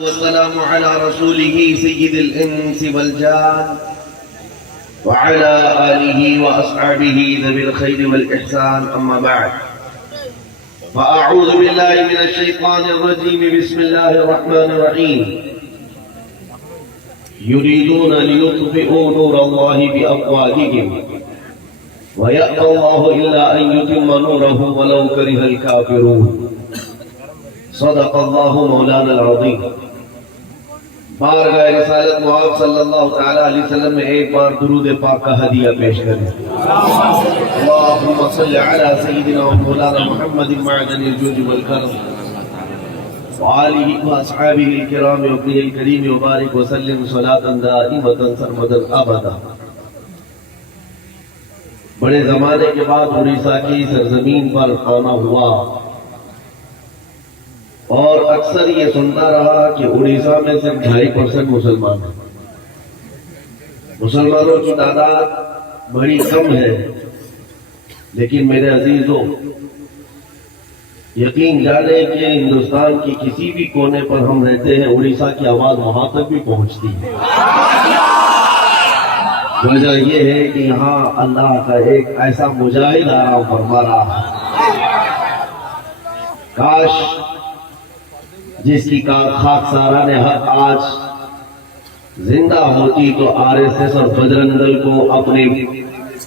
والسلام على رسوله سيد الإنس والجان وعلى آله وأصحابه ذوي الخير والإحسان أما بعد فأعوذ بالله من الشيطان الرجيم بسم الله الرحمن الرحيم يريدون ليطفئوا نور الله بأفواههم ويأبى الله إلا أن يتم نوره ولو كره الكافرون صدق الله مولانا العظیم۔ بارگاہ رسالت محمد صلی اللہ تعالی علیہ وسلم میں ایک بار درود پاک کا ہدیہ پیش کریں۔ اللہم صلی علی سیدنا و مولانا محمد معدن الجود والکرم وآلہ و اصحابہ الکرام و ابنہ الکریم وبارک وسلم صلاة دائمة سرمدا ابدا۔ بڑے زمانے کے بعد اڑیسہ کی سرزمین پر آنا ہوا اور اکثر یہ سنتا رہا کہ اڑیسہ میں صرف 2.5% مسلمان ہیں، مسلمانوں کی تعداد بڑی کم ہے۔ لیکن میرے عزیزوں، یقین جانے کہ ہندوستان کی کسی بھی کونے پر ہم رہتے ہیں، اڑیسہ کی آواز وہاں تک بھی پہنچتی ہے۔ وجہ یہ ہے کہ یہاں اللہ کا ایک ایسا مجاہد آرام فرما رہا ہے۔ کاش جس کی خاک سارہ نے آج زندہ ہوتی تو RSS اور بجرنگ دل کو اپنے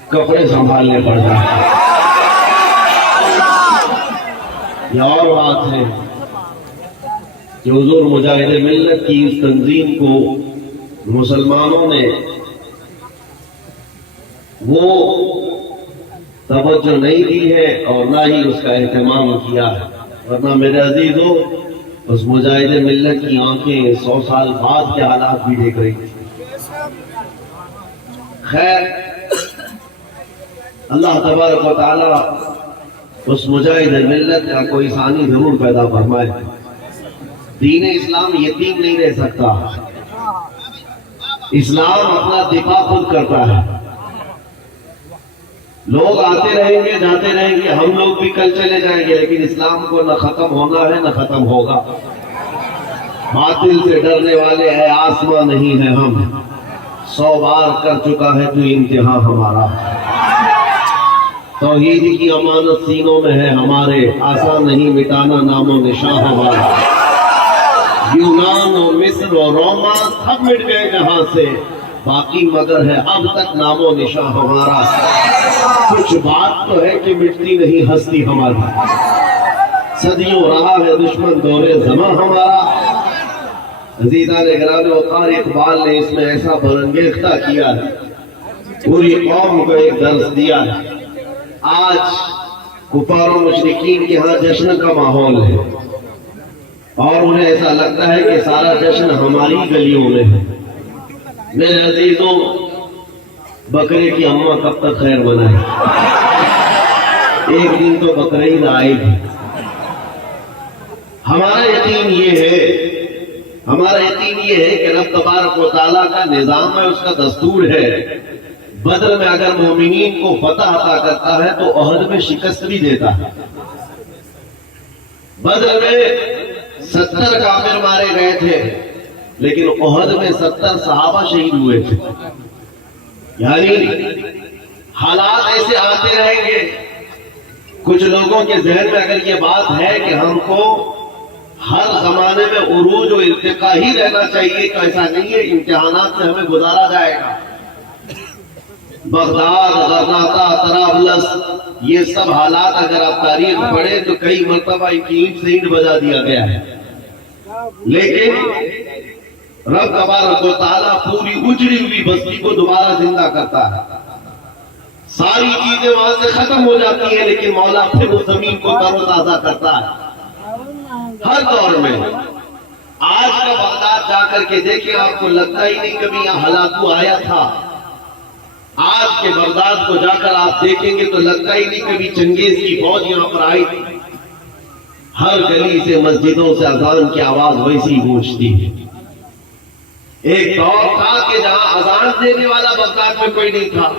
کپڑے سنبھالنے پڑ جاتے۔ یہ اور بات ہے کہ حضور مجاہد ملت کی اس تنظیم کو مسلمانوں نے وہ توجہ نہیں دی ہے اور نہ ہی اس کا اہتمام کیا ہے، ورنہ میرے عزیزوں اس مجاہد ملت کی آنکھیں 100 سال بعد کے حالات بھی دیکھ رہی ہیں۔ خیر، اللہ تبارک و تعالی اس مجاہد ملت کا کوئی ثانی ضرور پیدا فرمائے۔ دین اسلام یتیم نہیں رہ سکتا، اسلام اپنا دفاع خود کرتا ہے۔ لوگ آتے رہیں گے جاتے رہیں گے، ہم لوگ بھی کل چلے جائیں گے، لیکن اسلام کو نہ ختم ہونا ہے نہ ختم ہوگا۔ باطل سے ڈرنے والے ہے آسماں نہیں ہے ہم، 100 بار کر چکا ہے تو امتحان ہمارا۔ توحید کی امانت سینوں میں ہے ہمارے، آسان نہیں مٹانا نام و نشان ہمارا۔ یونان و مصر و روما سب مٹ گئے جہاں سے، باقی مگر ہے اب تک نام و نشان ہمارا۔ کچھ بات تو ہے کہ مٹتی نہیں ہستی ہماری، صدیوں رہا ہے دشمن دور زماں ہمارا۔ عزیزان گرامی وقار اقبال نے اس میں ایسا برانگیختہ کیا ہے، پوری قوم کو ایک درس دیا ہے۔ آج کفار و مشرکین کے ہاں جشن کا ماحول ہے اور انہیں ایسا لگتا ہے کہ سارا جشن ہماری گلیوں میں ہے۔ میرے عزیزوں، بکرے کی اماں کب تک خیر منائے؟ ایک دن تو بقرعید آئے گی۔ ہمارا یقین یہ ہے کہ رب تبارک و تعالیٰ کا نظام ہے، اس کا دستور ہے۔ بدر میں اگر مومنین کو فتح عطا کرتا ہے تو احد میں شکست بھی دیتا ہے۔ بدر میں 70 کافر مارے گئے تھے، لیکن احد میں 70 صحابہ شہید ہوئے تھے۔ یعنی حالات ایسے آتے رہیں گے۔ کچھ لوگوں کے ذہن میں اگر یہ بات ہے کہ ہم کو ہر زمانے میں عروج و ارتقا ہی رہنا چاہیے تو ایسا نہیں ہے، امتحانات سے ہمیں گزارا جائے گا۔ بغداد، غرناطہ، طرابلس، یہ سب حالات اگر آپ تاریخ پڑھیں تو کئی مرتبہ ان کی اینٹ سے اینٹ بجا دیا گیا ہے، لیکن رب تبارک و تعالیٰ پوری اجڑی ہوئی بستی کو دوبارہ زندہ کرتا ہے۔ ساری چیزیں وہاں سے ختم ہو جاتی ہیں، لیکن مولا پھر اس زمین کو تر و تازہ کرتا ہے ہر دور میں۔ آج کا بغداد جا کر کے دیکھیں، آپ کو لگتا ہی نہیں کبھی یہاں ہلاکو آیا تھا۔ آج کے بغداد کو جا کر آپ دیکھیں گے تو لگتا ہی نہیں کبھی چنگیز کی فوج یہاں پر آئی تھی۔ ہر گلی سے مسجدوں سے اذان کی آواز ویسی گونجتی ہے۔ ایک دور تھا کہ جہاں اذان دینے والا بغداد میں کوئی نہیں تھا،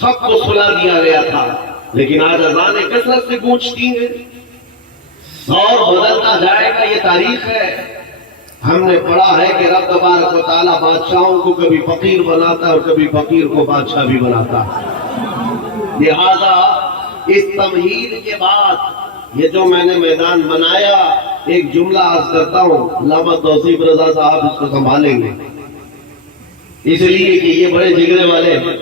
سب کو سلا دیا گیا تھا، لیکن آج اذانیں کثرت سے گونجتی ہیں۔ دور بدلتا جائے گا، یہ تاریخ ہے۔ ہم نے پڑھا ہے کہ رب تبارک و تعالیٰ بادشاہوں کو کبھی فقیر بناتا ہے اور کبھی فقیر کو بادشاہ بھی بناتا ہے۔ لہذا اس تمہید کے بعد یہ جو میں نے میدان بنایا، ایک جملہ عرض کرتا ہوں، علامہ توصیف رضا صاحب اس کو سنبھالیں گے، اس لیے کہ یہ بڑے جگرے والے ہیں۔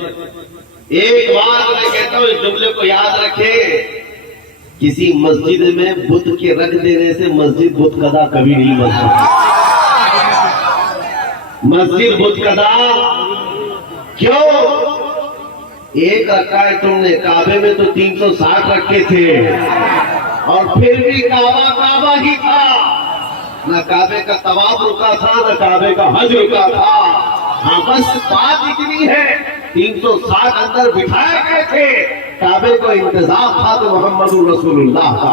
ایک بار میں کہتا ہوں اس جملے کو یاد رکھے، کسی مسجد میں بت کے رکھ دینے سے مسجد بت قدا کبھی نہیں بن سکتی۔ مسجد بت قدا کیوں؟ ایک رکعت تم نے کعبے میں تو 360 رکھے تھے، اور پھر بھی کعبہ کعبہ ہی تھا، نہ کعبے کا طواف رکا تھا نہ کعبے کا حج رکا تھا۔ ہاں بس بات اتنی ہے، 360 اندر بٹھائے گئے تھے، کعبے کو انتظام تھا تو محمد رسول اللہ کا،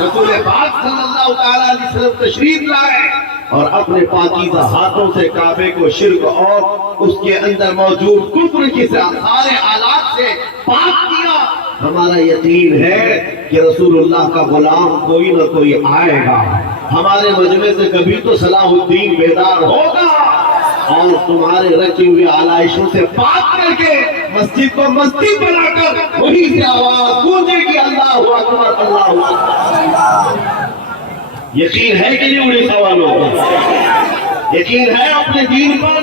رسول پاک صلی اللہ تعالیٰ علیہ وسلم تشریف لائے اور اپنے پاکیزہ ہاتھوں سے کعبے کو شرک اور اس کے اندر موجود کفر کے سارے آلات سے پاک کیا۔ ہمارا یقین ہے کہ رسول اللہ کا غلام کوئی نہ کوئی آئے گا، ہمارے مجمع سے کبھی تو صلاح الدین بیدار ہوگا اور تمہارے رچے ہوئے آلائشوں سے پاک کر کے مسجد کو مسجد بنا کر وہی سے آواز گونجے گی، اللہ اکبر اللہ اکبر۔ یقین ہے کہ نہیں اڑیسہ والوں؟ یقین ہے اپنے دین پر؟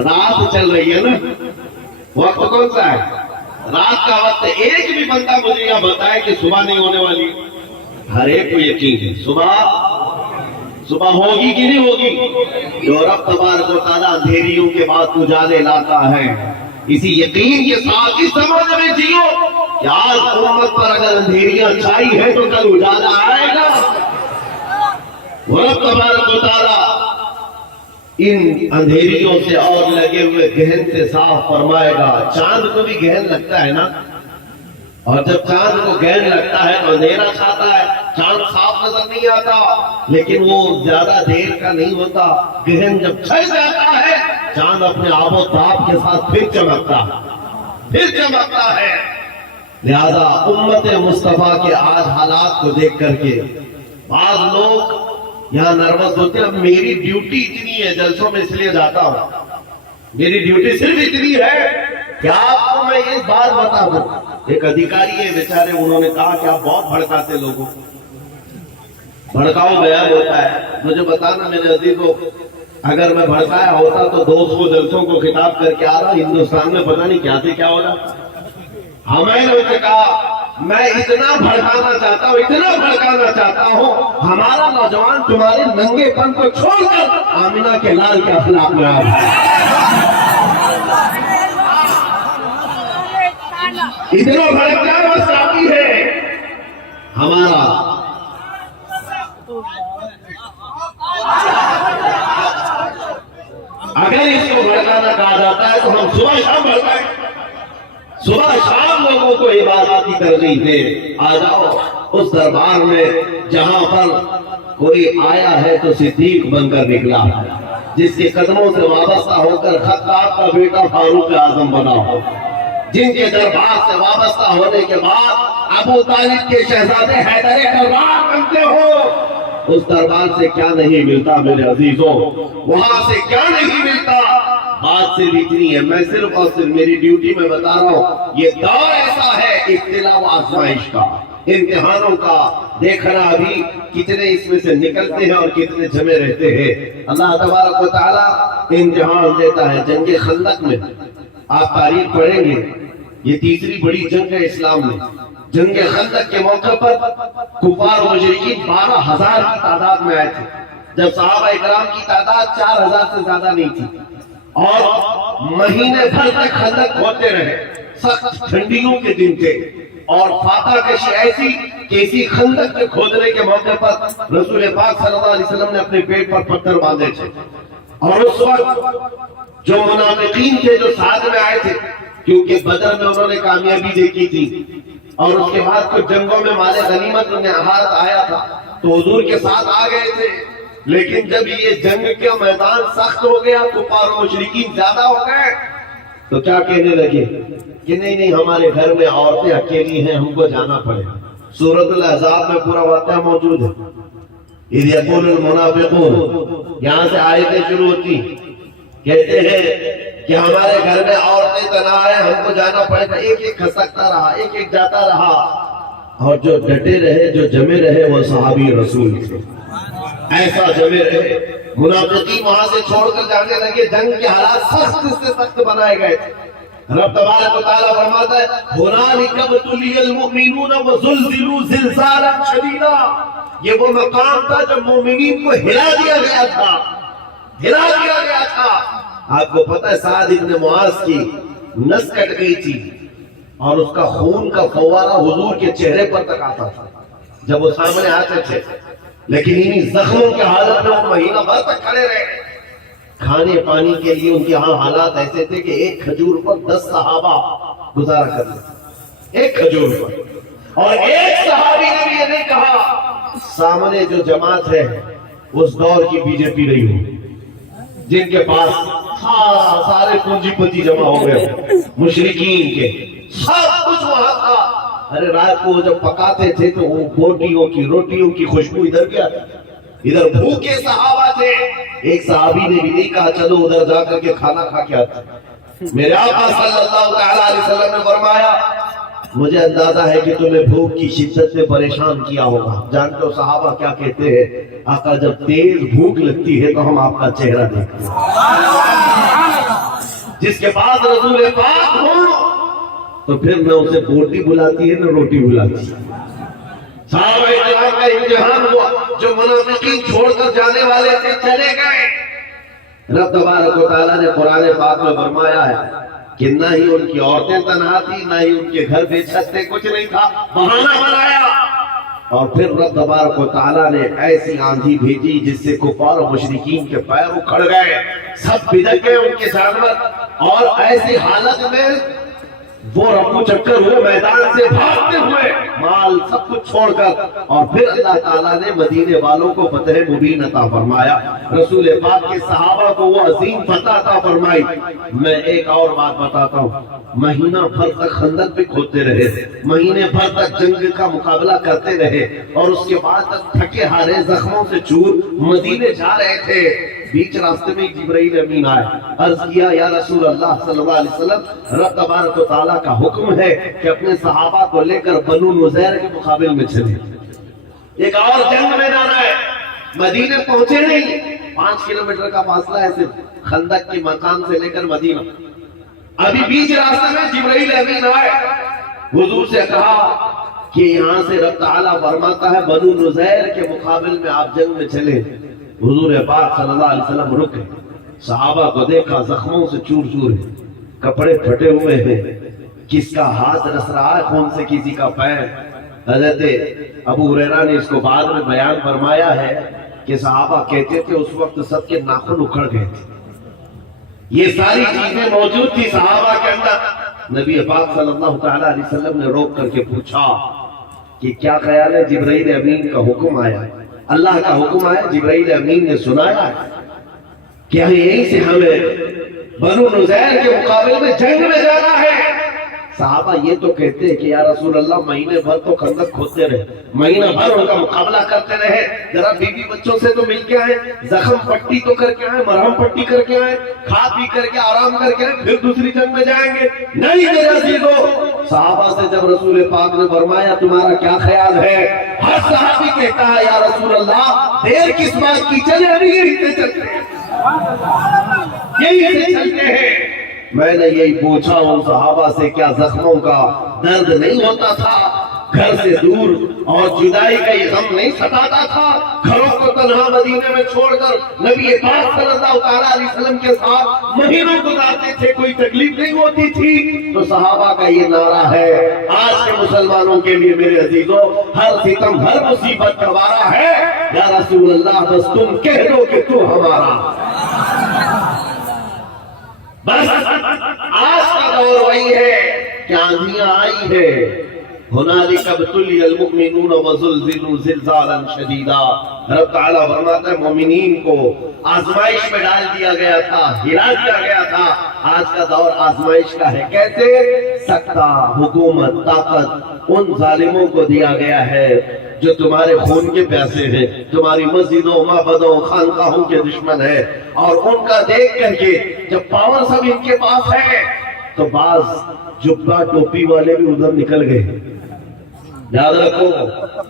رات چل رہی ہے نا، وقت کون سا ہے؟ رات کا وقت۔ ایک بھی بندہ مجھے یہ بتائے کہ صبح نہیں ہونے والی؟ ہر ایک کو یقین ہے صبح ہوگی کہ نہیں ہوگی؟ جو رب تبارک و تعالیٰ اندھیریوں کے بعد اجالے لاتا ہے، اسی یقین کے ساتھ اس سمجھ میں جیو کہ آج امت پر اگر اندھیریاں چھائی ہے تو کل اجالا آئے گا۔ رب تبارک و تعالیٰ ان اندھیریوں سے اور لگے ہوئے گہن سے صاف فرمائے گا۔ چاند کو بھی گہن لگتا ہے نا، اور جب چاند کو گہن لگتا ہے تو اندھیرا چھاتا ہے، چاند صاف نظر نہیں آتا، لیکن وہ زیادہ دیر کا نہیں ہوتا، گہن جب چھا جاتا ہے چاند اپنے آب و تاب کے ساتھ پھر چمکتا ہے۔ لہذا امت مصطفیٰ کے آج حالات کو دیکھ کر کے بعض لوگ یہاں نروس ہوتے ہیں۔ اب میری ڈیوٹی اتنی ہے، جلسوں میں اس لیے جاتا ہوں، میری ڈیوٹی صرف اتنی ہے کہ آپ کو میں یہ بات بتا دوں۔ ایک ادھیکاری ہے بیچارے، انہوں نے کہا کہ آپ بہت بھڑکاتے لوگوں، بھڑکاؤ بیان ہوتا ہے۔ مجھے بتانا میرے عزیزوں، اگر میں بھڑکایا ہوتا تو 200 جلسوں کو خطاب کر کے آ رہا، ہندوستان میں پتہ نہیں کیا سے کیا ہو رہا۔ ہمیں نے کہا میں اتنا بھڑکانا چاہتا ہوں، ہمارا نوجوان تمہارے ننگے پن کو چھوڑ کر آمینہ کے لال کے اخلاق میں آ رہا ہے۔ اتنا بھڑکنا بس کافی ہے ہمارا۔ اگر اس کو بھڑکانا کہا جاتا ہے تو ہم صبح شام بھڑکائیں، صبح شام لوگوں کو عبادت کی ترغیب دے۔ آ جاؤ اس دربار میں جہاں پر کوئی آیا ہے تو صدیق بن کر نکلا، جس کے قدموں سے وابستہ ہو کر خطاب کا بیٹا فاروق اعظم بنا ہو، جن کے دربار سے وابستہ ہونے کے بعد ابو طالب کے شہزادے حیدر کرار بنتے ہو۔ اس دربار سے کیا نہیں ملتا میرے عزیزوں، وہاں سے کیا نہیں ملتا۔ بات صرف اتنی ہے، میں صرف اور صرف میری ڈیوٹی میں بتا رہا ہوں، یہ دور ایسا ہے ابتلاء و آزمائش کا، امتحانوں کا۔ دیکھنا ابھی کتنے اس میں سے نکلتے ہیں اور کتنے جمے رہتے ہیں۔ اللہ تبارک و تعالیٰ امتحان دیتا ہے۔ جنگ خندق میں آپ تاریخ پڑھیں گے، یہ تیسری بڑی جنگ ہے اسلام میں۔ جنگ خندق کے موقع پر کفار مشرکین 12,000 کی تعداد میں آئے تھے، جب صحابہ اکرام کی تعداد 4,000 سے زیادہ نہیں تھی، اور مہینے بھر تک خندق کھودتے رہے۔ سخت ٹھنڈیوں کے دن تھے اور فاتح کشی ایسی کہ اسی خندق کے کھودنے کے موقع پر رسول پاک صلی اللہ علیہ وسلم نے اپنے پیٹ پر پتھر باندھے تھے، اور اس وقت جو منافقین تھے جو ساتھ میں آئے تھے، کیونکہ بدر میں انہوں نے کامیابی دیکھی تھی اور اس کے بعد کچھ جنگوں میں مال غنیمت انہیں آہارت آیا تھا تو حضور کے ساتھ آ گئے تھے، لیکن جب یہ جنگ کا میدان سخت ہو گیا، کفار و مشرکین زیادہ ہو گئے، تو کیا کہنے لگے کہ نہیں ہمارے گھر میں عورتیں اکیلی ہیں، ہم کو جانا پڑے۔ سورۃ الاحزاب میں پورا واقعہ موجود ہے۔ اذ یقول المنافقون، یہاں سے آیتیں شروع ہوتی، کہتے ہیں کہ ہمارے گھر میں عورتیں تنہا ہیں، ہم کو جانا پڑے گا۔ ایک ایک کھسکتا رہا، ایک ایک جاتا رہا، اور جو ڈٹے رہے، جو جمے رہے، وہ صحابی رسول تھے۔ ایسا جمے رہے، منافقین وہاں سے چھوڑ کر جانے لگے، جنگ کے حالات سخت سے سخت بنائے گئے تھے۔ رب تبارک و تعالیٰ فرماتا ہے هُنَالِكَ ابْتُلِيَ الْمُؤْمِنُونَ وَزُلْزِلُوا زِلْزَالًا شَدِيدًا، یہ وہ مقام تھا جب مومنین کو ہلا دیا گیا تھا، ہلا دیا گیا تھا۔ آپ کو پتہ ہے سعد ابن معاذ کی نس کٹ گئی تھی اور اس کا خون کا فوارہ حضور کے چہرے پر تک آتا تھا جب وہ سامنے آتے تھے، لیکن انہی زخموں کے حالت میں وہ مہینہ بھر تک کھڑے رہے۔ کھانے پانی کے لیے ان کے ہاں حالات ایسے تھے کہ ایک کھجور پر 10 صحابہ گزارا کرتے تھے، ایک کھجور پر۔ اور ایک صحابی نے بھی یہ نہیں کہا سامنے جو جماعت ہے اس دور کی بی جے پی رہی ہو، جن کے پاس سارے پونجی پتی جمع ہو گئے، مشرکین کے سب کچھ وہاں تھا۔ ارے رات کو جب پکاتے تھے تو وہ روٹیوں کی خوشبو ادھر بھی آتی، ادھر بھوکے صحابہ تھے۔ ایک صحابی نے بھی نہیں کہا چلو ادھر جا کر کے کھانا کھا کے آتے۔ میرے آقا صلی اللہ علیہ وسلم نے فرمایا مجھے اندازہ ہے کہ تمہیں بھوک کی شدت سے پریشان کیا ہوگا۔ جانتے ہو صحابہ کیا کہتے ہیں؟ آقا جب تیز بھوک لگتی ہے تو ہم آپ کا چہرہ دیکھتے ہیں، جس کے پاس رسول پاک ہو تو پھر نہ اسے بوٹی بلاتی ہے نہ روٹی بلاتی ہے۔ صحابہ اکرام کا امتحان ہوا، جو منافقین چھوڑ کر جانے والے تھے چلے گئے۔ رب تبارک و تعالیٰ نے قرآن پاک میں فرمایا ہے کہ نہ ہی ان کی عورتیں تنہا تھی، نہ ہی ان کے گھر بے چھت تھے، کچھ نہیں تھا، بہانہ بنایا۔ اور پھر رب تبارک و تعالیٰ نے ایسی آندھی بھیجی جس سے کفار و مشرکین کے پیر اکھڑ گئے، سب بھدک گئے ان کے جانور، اور ایسی حالت میں وہ رفو چکر ہوئے میدان سے بھاگتے ہوئے، مال سب کچھ چھوڑ کر۔ اور پھر اللہ تعالیٰ نے مدینے والوں کو فتح مبین عطا فرمایا، رسول پاک کے صحابہ کو وہ عظیم فتح عطا فرمائی۔ میں ایک اور بات بتاتا ہوں، مہینہ بھر تک خندق بھی کھودتے رہے، مہینے بھر تک جنگ کا مقابلہ کرتے رہے، اور اس کے بعد تک تھکے ہارے زخموں سے چور مدینے جا رہے تھے۔ بیچ راستے میں جبرائیل امین آئے، عرض کیا یا رسول اللہ صلی اللہ علیہ وسلم رب تبارک و تعالیٰ کا حکم ہے کہ اپنے صحابہ کو لے کر بنو نذیر کے مقابل میں چلے، ایک اور جنگ میں جانا ہے۔ مدینے پہنچے نہیں، 5 کلومیٹر کا فاصلہ ہے صرف خندق کے مقام سے لے کر مدینہ۔ ابھی بیچ راستے میں جبرائیل امین آئے، حضور سے کہا کہ یہاں سے رب تعالیٰ فرماتا ہے بنو نذیر کے مقابل میں آپ جنگ میں چلے۔ حضور پاک صلی اللہ علیہ وسلم رکے، صحابہ کو دیکھا زخموں سے چور چور ہے، کپڑے پھٹے ہوئے ہیں، کس کا ہاتھ رس رہا ہے خون سے، کسی کا پیر۔ حضرت ابو ہریرہ نے اس کو بعد میں بیان فرمایا ہے کہ صحابہ کہتے تھے اس وقت سب کے ناخن اکھڑ گئے تھے۔ یہ ساری چیزیں موجود تھی صحابہ کے اندر۔ نبی پاک صلی اللہ تعالیٰ علیہ وسلم نے روک کر کے پوچھا کہ کیا خیال ہے؟ جبرائیل امین کا حکم آیا، اللہ کا حکم آیا، جبرائیل امین نے سنایا ہے، کیا یہیں سے ہمیں بنو نذیر کے مقابل میں جنگ میں جانا ہے؟ صحابہ یہ تو کہتے ہیں کہ یا رسول اللہ مہینے بھر تو خندق کھودتے رہے، مہینہ بھر ان کا مقابلہ کرتے رہے، ذرا بیوی بچوں سے تو مل کے آئے، زخم پٹی تو کر کے آئے، مرہم پٹی کر کے آئے، کھا پی کر کے آرام کر کے آئے، پھر دوسری جنگ میں جائیں گے؟ نہیں میرے عزیزو، صحابہ سے جب رسول پاک نے فرمایا تمہارا کیا خیال ہے، ہر صحابی کہتا ہے یا رسول اللہ دیر کس بات کی، چلے ابھی یہی سے چلتے ہیں، یہی سے چلتے ہیں۔ میں نے یہی پوچھا ان صحابہ سے کیا زخموں کا درد نہیں ہوتا تھا، گھر سے دور اور جدائی کا یہ غم نہیں ستاتا تھا، گھروں کو تنہا مدینے میں چھوڑ کر نبی پاک صلی اللہ تعالیٰ علیہ وسلم کے ساتھ مہینوں گزارتے تھے، کوئی تکلیف نہیں ہوتی تھی؟ تو صحابہ کا یہ نعرہ ہے آج کے مسلمانوں کے لیے میرے عزیزو، ہر ستم ہر مصیبت کا وارہ ہے، یا رسول اللہ بس تم کہہ دو کہ تو ہمارا۔ بس آج کا دور وہی ہے کہ آندھیاں آئی ہے، هنالك ابتلي المؤمنون وزلزلوا زلزالا شديدا۔ رب تعالیٰ فرماتا ہے مومنین کو آزمائش میں ڈال دیا گیا تھا، ہلا دیا گیا تھا۔ آج کا دور آزمائش کا ہے، کیسے؟ سکتہ، حکومت، طاقت ان ظالموں کو دیا گیا ہے جو تمہارے خون کے پیاسے ہیں، تمہاری مسجدوں معبدوں خانقاہوں کے دشمن ہیں، اور ان کا دیکھ کر کے جب پاور سب ان کے پاس ہے تو بعض جبہ ٹوپی والے بھی ادھر نکل گئے۔ یاد رکھو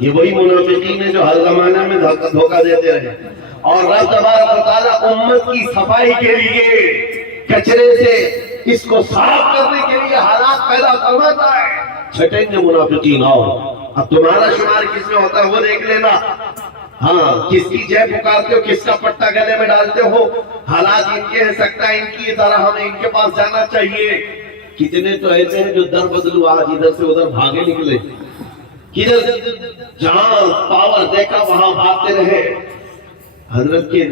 یہ وہی منافقین ہیں جو ہر زمانے میں دھوکہ دیتے رہے، اور رب تبارک و تعالیٰ امت کی صفائی کے لیے کچرے سے اس کو صاف کرنے کے لیے حالات پیدا کرواتا ہے۔ چھٹیں گے منافقین، اور اب تمہارا شمار کس میں ہوتا ہے وہ دیکھ لینا۔ ہاں، کس کی جے پکارتے ہو، کس کا پٹا گلے میں ڈالتے ہو، حالات ان کے ہیں، سکتا ہے ان کی طرح ہمیں ان کے پاس جانا چاہیے۔ کتنے تو ایسے ہیں جو در بدلو آج ادھر سے ادھر بھاگے نکلے، کدھر جہاں پاور دیکھا وہاں بھاگتے رہے۔ حضرت کے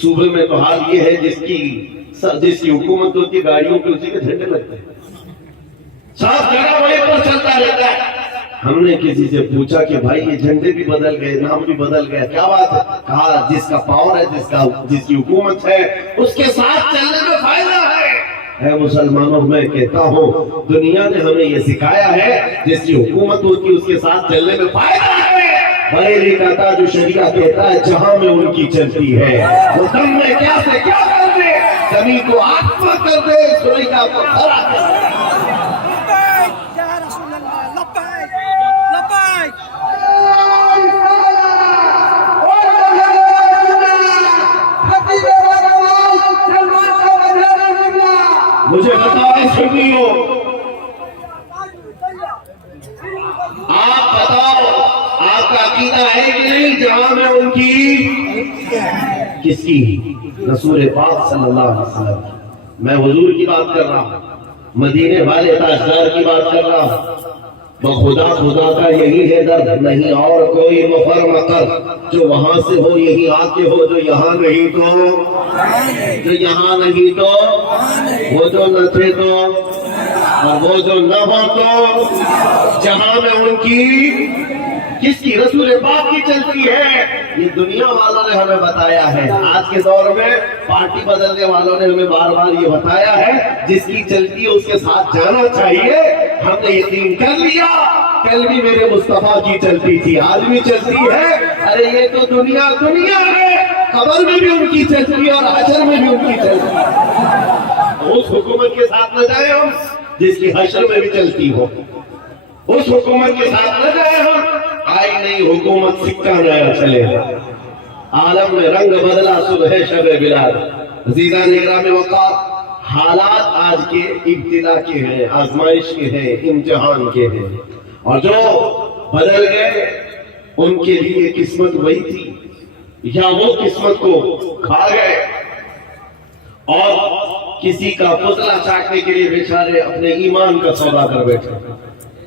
صوبے میں تو حال یہ ہے جس کی حکومت ہوتی ہے گاڑیوں کے اسی کے جھنڈے لگتے ہیں، صاف جگہ وہیں پر چلتا رہتا ہے۔ ہم نے کسی سے پوچھا کہ بھائی یہ جھنڈے بھی بدل گئے، نام بھی بدل گیا، کیا بات ہے؟ کہا جس کا پاور ہے، جس کی حکومت ہے اس کے ساتھ چلنے میں فائدہ ہے۔ اے مسلمانوں، میں کہتا ہوں دنیا نے ہمیں یہ سکھایا ہے جس کی حکومت ہوتی ہے اس کے ساتھ چلنے میں فائدہ ہے۔ بریلی کا تاج شریعہ کہتا ہے جہاں میں ان کی چلتی ہے وہ دم میں کیا سے کیا کر دے، زمین کو آسمان کر دے، سوریا کو کھڑا کر دے۔ مجھے بتاؤ سنیو، آپ بتاؤ آپ کا عقیدہ ہے کہ نہیں جہاں میں ان کی کس کی؟ رسول پاک صلی اللہ علیہ وسلم۔ میں حضور کی بات کر رہا ہوں، مدینے والے تاجدار کی بات کر رہا ہوں۔ خدا کا یہی ہے درد، نہیں اور کوئی مفر مکر، جو وہاں سے ہو یہی آتے ہو، جو یہاں نہیں تو وہ جو نہ تھے تو، اور وہ جو نہ ہو تو، جہاں میں ان کی کس کی؟ رسول پاک کی چلتی ہے۔ یہ دنیا والوں نے ہمیں بتایا ہے، آج کے دور میں پارٹی بدلنے والوں نے ہمیں بار بار یہ بتایا ہے جس کی چلتی ہے اس کے ساتھ جانا چاہیے۔ ہم نے یقین کر لیا، کل بھی میرے مصطفیٰ کی چلتی تھی، آج بھی چلتی ہے۔ ارے یہ تو دنیا ہے، قبر میں بھی ان کی چلتی ہے اور حشر میں بھی ان کی چلتی ہے۔ اس حکومت کے ساتھ نہ جائیں ہم جس کی حشر میں بھی چلتی ہو، اس حکومت کے ساتھ نہ جائیں ہم آئی نہیں حکومت سکہ نیا چلے۔ عالم میں رنگ بدلا صبح شب بلاد۔ عزیزان اکرام وقار، حالات آج کے ابتلا کے ہیں، آزمائش کے ہیں، امتحان کے ہیں، اور جو بدل گئے ان کے لیے قسمت وہی تھی یا وہ قسمت کو کھا گئے، اور کسی کا پتلا چاٹنے کے لیے بیچارے اپنے ایمان کا سودا کر بیٹھے،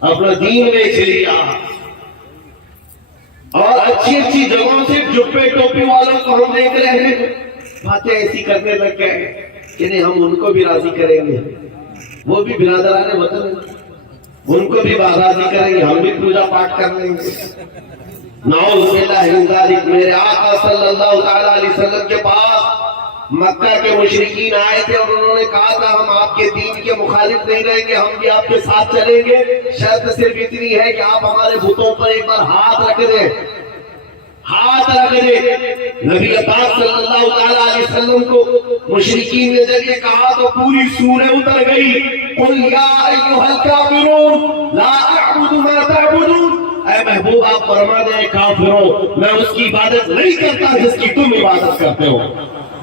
اپنا دین بیچ لیا، اور اچھی جگہوں سے جبے ٹوپی والوں کو ہم دیکھ رہے ہیں باتیں ایسی کرنے لگ گئے کہ نہیں ہم ان کو بھی راضی کریں گے، وہ بھی برادران وطن ان کو بھی راضی کریں گے، ہم بھی پوجا پاٹ کر لیں گے۔ نعوذ باللہ من ذالک۔ میرے آقا صلی اللہ تعالیٰ علیہ وسلم کے پاس مکہ کے مشرکین آئے تھے اور انہوں نے کہا تھا ہم آپ کے دین کے مخالف نہیں رہیں گے، ہم بھی آپ کے ساتھ چلیں گے، شرط صرف اتنی ہے کہ آپ ہمارے بتوں پر ایک بار ہاتھ رکھ دیں۔ نبی پاک صلی اللہ تعالیٰ علیہ وسلم کو مشرکین نے جب یہ کہا تو پوری سورہ اتر گئی، قُلْ يَا أَيُّهَا الْكَافِرُونَ لَا أَعْبُدُ مَا تَعْبُدُونَ۔ اے محبوب آپ فرما دیں کافروں میں اس کی عبادت نہیں کرتا جس کی تم عبادت کرتے ہو۔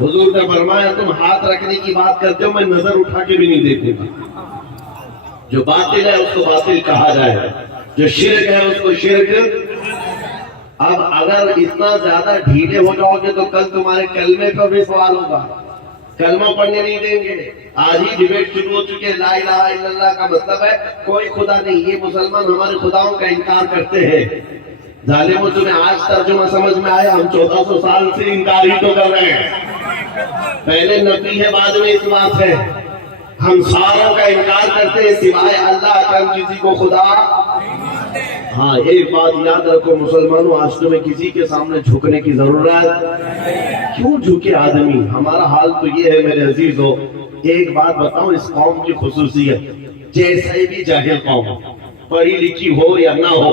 حضور نے فرمایا تم ہاتھ رکھنے کی بات کرتے ہو، میں نظر اٹھا کے بھی نہیں دیکھوں گا۔ جو باطل ہے اس کو باطل کہا جائے، جو شرک ہے اس کو شرک۔ اب اگر اتنا زیادہ ڈھیلے ہو جاؤ گے تو کل تمہارے کلمے پر بھی سوال ہوگا، کلمہ پڑھنے نہیں دیں گے۔ آج ہی ڈیبیٹ شروع ہو چکے، لا الہ الا اللہ کا مطلب ہے کوئی خدا نہیں، یہ مسلمان ہمارے خداؤں کا انکار کرتے ہیں۔ ظالموں تمہیں آج ترجمہ سمجھ میں آیا، ہم 1400 سال سے انکار ہی تو کر رہے ہیں، پہلے نبی ہے بعد میں اس بات ہے، ہم ساروں کا انکار کرتے ہیں سوائے اللہ کا، ہم کسی کو خدا۔ ہاں ایک بات یاد رکھو مسلمانوں، آج تمہیں کسی کے سامنے جھکنے کی ضرورت کیوں جھکے آدمی؟ ہمارا حال تو یہ ہے میرے عزیزو، ایک بات بتاؤں اس قوم کی خصوصیت، جیسے بھی جاہل قوم پڑھی لکھی ہو یا نہ ہو،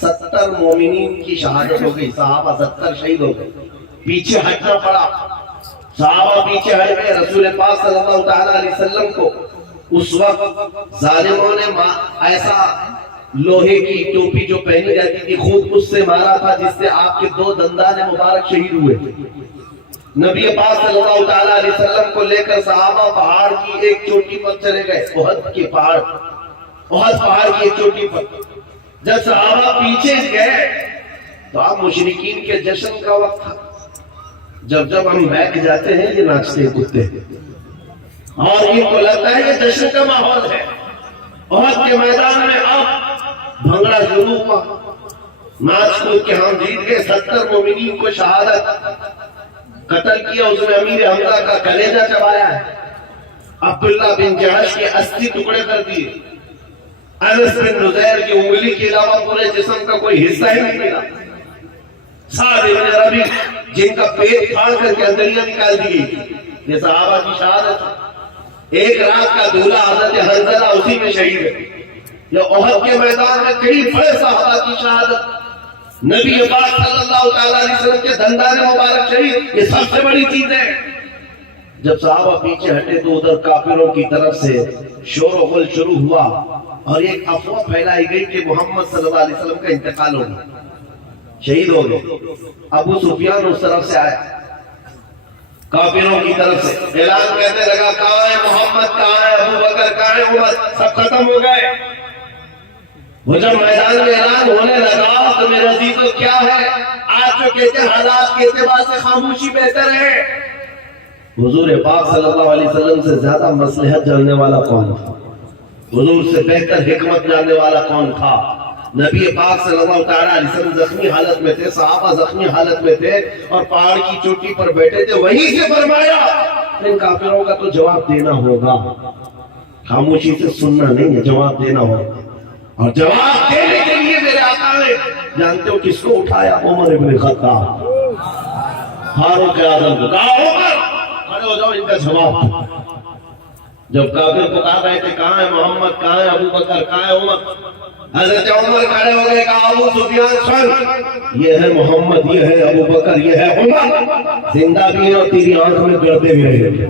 70 مومنین کی شہادت ہو گئی، صحابہ 70 شہید ہو گئے، پیچھے ہٹنا پڑا، صحابہ پیچھے ہٹ گئے۔ رسول پاک صلی اللہ تعالیٰ علیہ وسلم کو اس وقت ظالموں نے ایسا لوہے کی ٹوپی جو پہنی جاتی تھی خود اس سے مارا تھا جس سے آپ کے 2 دندان مبارک شہید ہوئے تھے۔ نبی پاک صلی اللہ تعالیٰ علیہ وسلم کو لے کر صحابہ پہاڑ کی ایک چوٹی پر چلے گئے، احد کے پہاڑ، احد پہاڑ کی ایک چوٹی پر۔ جب صحابہ پیچھے گئے تو آپ مشرکین کے جشن کا وقت تھا، جب ہم بیٹھ جاتے ہیں یہ ناچتے کودتے اور ان کو لگتا ہے کہ جشن کا ماحول ہے۔ احد کے میدان میں اب بھنگڑا شروع ہوا، ناچ کود کے ہم جیت گئے، 70 مومنین کو شہادت، قتل کیا، اس میں امیر حمزہ کا کلیجہ چبایا ہے، عبداللہ بن جہش کے 80 ٹکڑے کر دیے، انس بن نزیر کی انگلی کے علاوہ پورے جسم کا کوئی حصہ ہی نہیں ملا، سعد بن ربیع جن کا پیٹ پھاڑ کر کے اندریاں نکال دی گئی، یہ صحابہ کی شہادت ہے۔ ایک رات کا دولہ حضرت حنظلہ اسی میں شہید ہے۔ یہ احد کے میدان میں کئی بڑے صحابہ کی شہادت، نبی پاک صلی اللہ تعالیٰ علیہ وسلم کے دندان مبارک شہید، یہ سب سے بڑی چیز ہے۔ جب صحابہ پیچھے ہٹے تو ادھر کافروں کی طرف سے شور و غل شروع ہوا اور ایک افواہ پھیلائی گئی کہ محمد صلی اللہ علیہ وسلم کا انتقال ہو گیا، شہید ہو گئے۔ ابو سفیان اس طرف سے آیا، کافروں کی طرف سے اعلان کرنے لگا، کہاں ہے محمد، کہاں ہے ابو بکر، کہاں ہے عمر، سب ختم ہو گئے۔ وہ جب میدان میں اعلان ہونے لگا تو میرے عزیزو کیا ہے، آج جو کہتے ہیں حالات کے اعتبار سے خاموشی بہتر ہے۔ حضور پاک صلی اللہ علیہ وسلم سے زیادہ مصلحت جاننے والا کون تھا؟ حضور سے بہتر حکمت جاننے والا کون تھا؟ نبی پاک صلی اللہ تعالیٰ علیہ وسلم زخمی حالت میں تھے، صحابہ زخمی حالت میں تھے اور پہاڑ کی چوٹی پر بیٹھے تھے، وہیں سے فرمایا ان کافروں کا تو جواب دینا ہوگا، خاموشی سے سننا نہیں ہے، جواب دینا ہوگا۔ اور جواب دینے کے لیے میرے آقا نے جانتے ہو کس کو اٹھایا؟ عمر ابن خطاب، فاروق اعظم کو کہا، عمر کھڑے ہو جاؤ، ان کا جواب۔ جب کافر پکار رہے تھے کہاں ہے محمد، کہاں ہے ابو بکر، کہاں ہے عمر، حضرت عمر کھڑے ہو گئے، کہا ابو سفیان سن، یہ ہے محمد، یہ ہے ابو بکر، یہ ہے عمر، زندہ بھی ہے اور تیری آنکھ میں گردے بھی رہے۔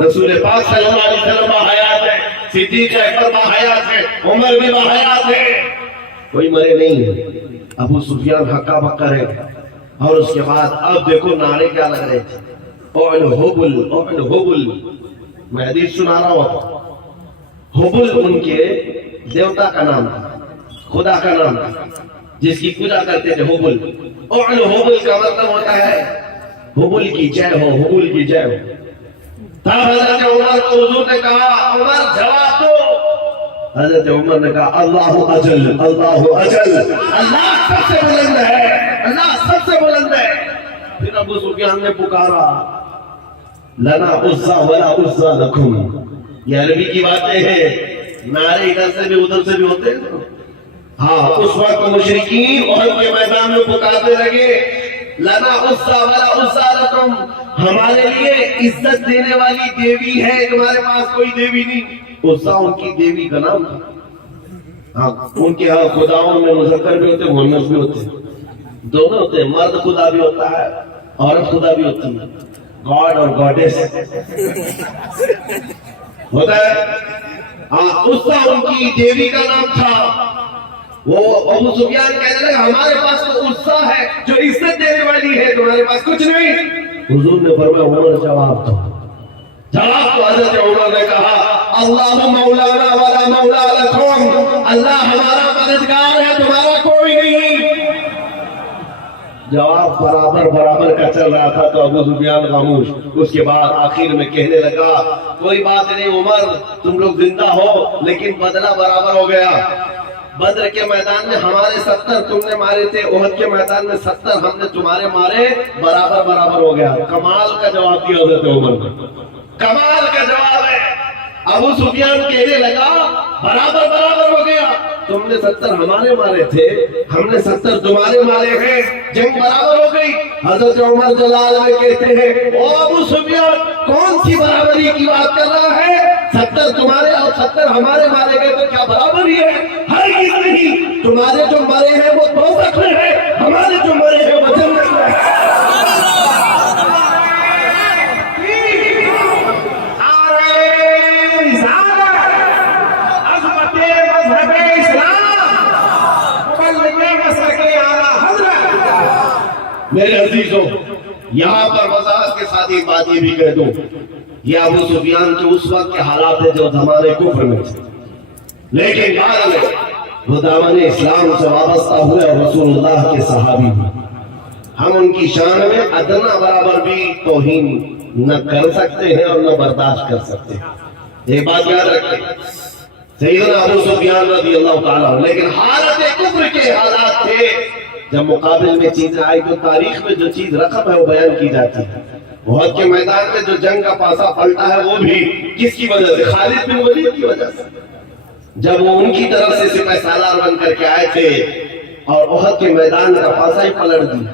رسول پاک صلی اللہ علیہ وسلم باحیات ہے، صدیق اکبر باحیات ہے، عمر بھی باحیات ہے، کوئی مرے نہیں ہے۔ ابو سفیان ہکا بکا ہے۔ اور اس کے بعد اب دیکھو نعرے کیا لگ رہے تھے، اعل حبل، اعل حبل، میں حدیث سنا رہا ہوں۔ حبل ان کے دیوتا کا نام تھا، خدا کا نام تھا جس کی پوجا کرتے تھے، حبل۔ اعل حبل کا مطلب ہوتا ہے حبل کی جے ہو، حبل کی جے ہو۔ تب حضرت عمر کو حضور نے کہا، عمر جواب دو۔ حضرت عمر نے کہا، اللہ اجل، اللہ اجل، اللہ سب سے بلند ہے، اللہ سب سے بلند ہے۔ پھر ابو سفیان نے پکارا، لنا عزا ولا عزا لکم۔ یہ عربی کی باتیں ہیں، نعرے ادھر سے بھی ادھر سے بھی ہوتے ہیں۔ ہاں، اس وقت مشرکین احد کے میدان میں پکارنے لگے، لنا عزا ولا عزا لکم، ہمارے لیے عزت دینے والی دیوی ہے، تمہارے پاس کوئی دیوی نہیں۔ عزا ان کی دیوی کا نام تھا۔ ہاں، ان کے ہاں خداؤں میں مذکر بھی ہوتے ہیں، مؤنث بھی ہوتے ہیں، دونوں ہوتے ہیں، مرد خدا بھی ہوتا ہے، عورت خدا بھی ہوتی ہے، گاڈ اور گاڈیس ہوتا ہے۔ ہاں، عزا ان کی دیوی کا نام تھا۔ وہ ابو سفیان کہنے لگے، ہمارے پاس تو عزا ہے جو عزت دینے والی ہے، تمہارے پاس کچھ نہیں۔ حضور نے فرمایا، عمر جواب دو۔ جواب تو حضرت عمر نے کہا، اللہ مولانا ولا مولا لکم، اللہ ہمارا مددگار ہے، تمہارا کوئی نہیں۔ جواب برابر برابر کا چل رہا تھا تو ابو سفیان خاموش۔ اس کے بعد آخر میں کہنے لگا، کوئی بات نہیں عمر، تم لوگ زندہ ہو لیکن بدلہ برابر ہو گیا۔ بدر کے میدان میں ہمارے 70 تم نے مارے تھے، احد کے میدان میں 70 ہم نے تمہارے مارے، برابر برابر ہو گیا۔ کمال کا جواب دیا حضرت عمر نے، کمال کا جواب ہے۔ ابو سفیان کہنے لگا، برابر برابر ہو گیا، تم نے 70 ہمارے مارے تھے، ہم نے 70 تمہارے مارے ہیں، جنگ برابر ہو گئی۔ حضرت عمر جلال میں کہتے ہیں، او ابو سفیان، کون سی برابری کی بات کر رہا ہے؟ 70 تمہارے اور 70 ہمارے مارے گئے تو کیا برابری ہے؟ ہرگز نہیں، تمہارے جو مرے ہیں وہ دوزخ میں ہیں، ہمارے جو مرے ہیں وہ جنت میں ہیں۔ میرے عزیزوں، یہاں پر وضاحت کے ساتھ ایک بات یہ بھی کہہ دوں، یہ ابو سفیان کے اس وقت کے حالات ہیں جو زمانے کفر میں تھے، لیکن بعد میں وہ دامن اسلام سے وابستہ ہوئے اور رسول اللہ کے صحابی ہوئے۔ ہم ان کی شان میں ادنا برابر بھی توہین نہ کر سکتے ہیں اور نہ برداشت کر سکتے ہیں۔ ایک بات یاد رکھیں، سیدنا ابو سفیان رضی اللہ تعالیٰ، لیکن حالت کفر کے حالات تھے۔ جب مقابل میں چیزیں آئی تو تاریخ میں جو چیز رقم ہے وہ بیان کی جاتی ہے۔ احد کے میدان میں جو جنگ کا پاسا پلٹا ہے وہ بھی کس کی وجہ سے؟ خالد بن ولید کی وجہ سے، جب وہ ان کی طرف سے سپہ سالار بن کر کے آئے تھے اور احد کے میدان کا پاسا ہی پلٹ دی۔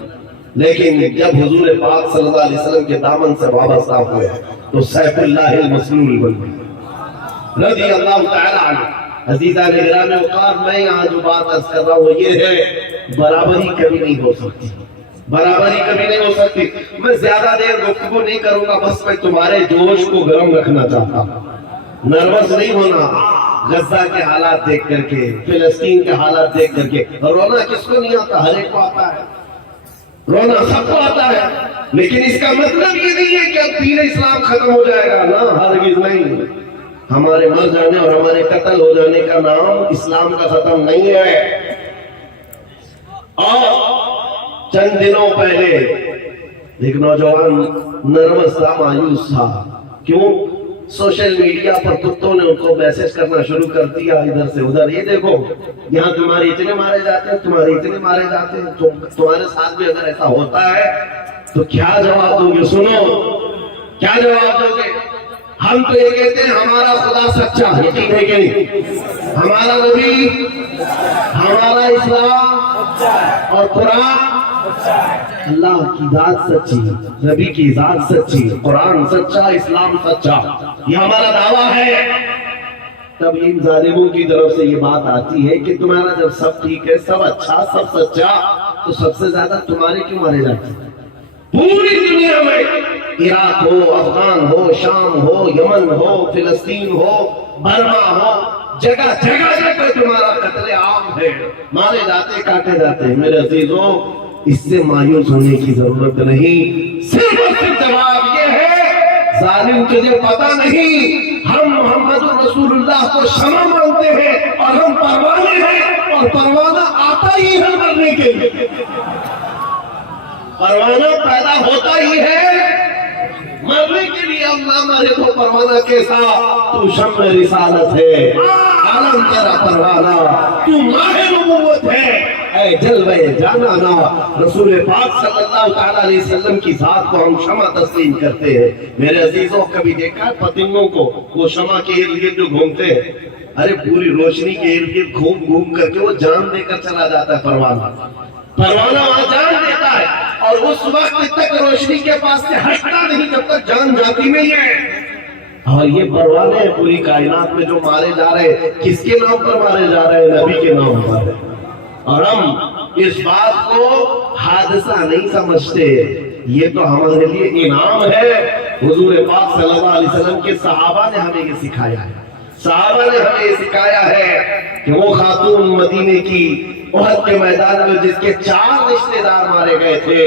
لیکن جب حضور پاک صلی اللہ علیہ وسلم کے دامن سے وابستہ ہوئے تو سیف اللہ المسلول بن گئے رضی اللہ تعالی عنہ۔ عزیزان گرامی اوقات، میں یہاں جو بات عرض کر رہا ہوں یہ ہے، برابری کبھی نہیں ہو سکتی، برابری کبھی نہیں ہو سکتی۔ میں زیادہ دیر گفتگو نہیں کروں گا، بس میں تمہارے جوش کو گرم رکھنا چاہتا ہوں۔ نروس نہیں ہونا، غزہ کے حالات دیکھ کر کے، فلسطین کے حالات دیکھ کر کے رونا کس کو نہیں آتا؟ ہر ایک کو آتا ہے، رونا سب کو آتا ہے، لیکن اس کا مطلب یہ نہیں ہے کہ اب دین اسلام ختم ہو جائے گا، نہ، ہرگز نہیں۔ ہمارے مر جانے اور ہمارے قتل ہو جانے کا نام اسلام کا ختم نہیں ہے۔ اور چند دنوں پہلے ایک نوجوان نروس تھا، مایوس تھا، کیوں؟ سوشل میڈیا پر کتوں نے ان کو میسج کرنا شروع کر دیا ادھر سے ادھر، یہ دیکھو یہاں تمہارے اتنے مارے جاتے ہیں، تمہارے اتنے مارے جاتے ہیں، تمہارے ساتھ بھی اگر ایسا ہوتا ہے تو کیا جواب دو گے؟ سنو، کیا جواب دو گے؟ ہم تو یہ کہتے ہیں ہمارا خدا سچا ہے، ٹھیک ہے کہ نہیں؟ ہمارا نبی، ہمارا اسلام اور قرآن، اللہ کی ذات سچی، نبی کی ذات سچی، قرآن سچا، اسلام سچا، یہ ہمارا دعویٰ ہے۔ تب ان ظالموں کی طرف سے یہ بات آتی ہے کہ تمہارا جب سب ٹھیک ہے، سب اچھا، سب سچا، تو سب سے زیادہ تمہارے کیوں مارے جاتے ہیں؟ پوری دنیا میں عراق ہو، افغان ہو، شام ہو، یمن ہو، فلسطین ہو، برما ہو، جگہ جگہ جگہ تمہارا قتل عام ہے، مارے جاتے، کاٹے جاتے ہیں۔ میرے عزیزوں، اس سے مایوس ہونے کی ضرورت نہیں، صرف اور صرف جواب یہ ہے، ظالم تجھے پتا نہیں، ہم محمد رسول اللہ کو شمع مانتے ہیں اور ہم پروانے ہیں، اور پروانہ آتا ہی ہے مرنے کے لیے، پروانہ پیدا ہوتا ہی ہے مرنے کے لیے۔ اللہ مرے تو پروانہ کیسا؟ تو شمع رسالت ہے، عالم تیرا پروانہ، تو ماہ نبوت ہے، اے جلوہ جانانا۔ رسول پاک صلی اللہ تعالیٰ علیہ وسلم کی ذات کو ہم شمع تسلیم کرتے ہیں۔ میرے عزیزوں، کبھی دیکھا ہے پتنگوں کو وہ شمع کے ارد گرد جو گھومتے ہیں؟ ارے پوری روشنی کے ارد گرد گھوم گھوم کر کے وہ جان دے کر چلا جاتا ہے پروانہ، پروانہ وہاں جان دیتا ہے، اور اس وقت تک روشنی کے پاس سے ہٹتا نہیں جب تک جان جاتی نہیں ہے۔ اور یہ پروانے پوری کائنات میں جو مارے جا رہے ہیں، کس کے نام پر مارے جا رہے ہیں؟ نبی کے نام پر۔ اور ہم اس بات کو حادثہ نہیں سمجھتے، یہ تو ہمارے لیے انعام ہے۔ حضور پاک صلی اللہ علیہ وسلم کے صحابہ نے ہمیں یہ سکھایا ہے، صحابہ نے ہمیں یہ سکھایا ہے کہ وہ خاتون مدینے کی احد کے میدان میں جس کے 4 رشتے دار مارے گئے تھے،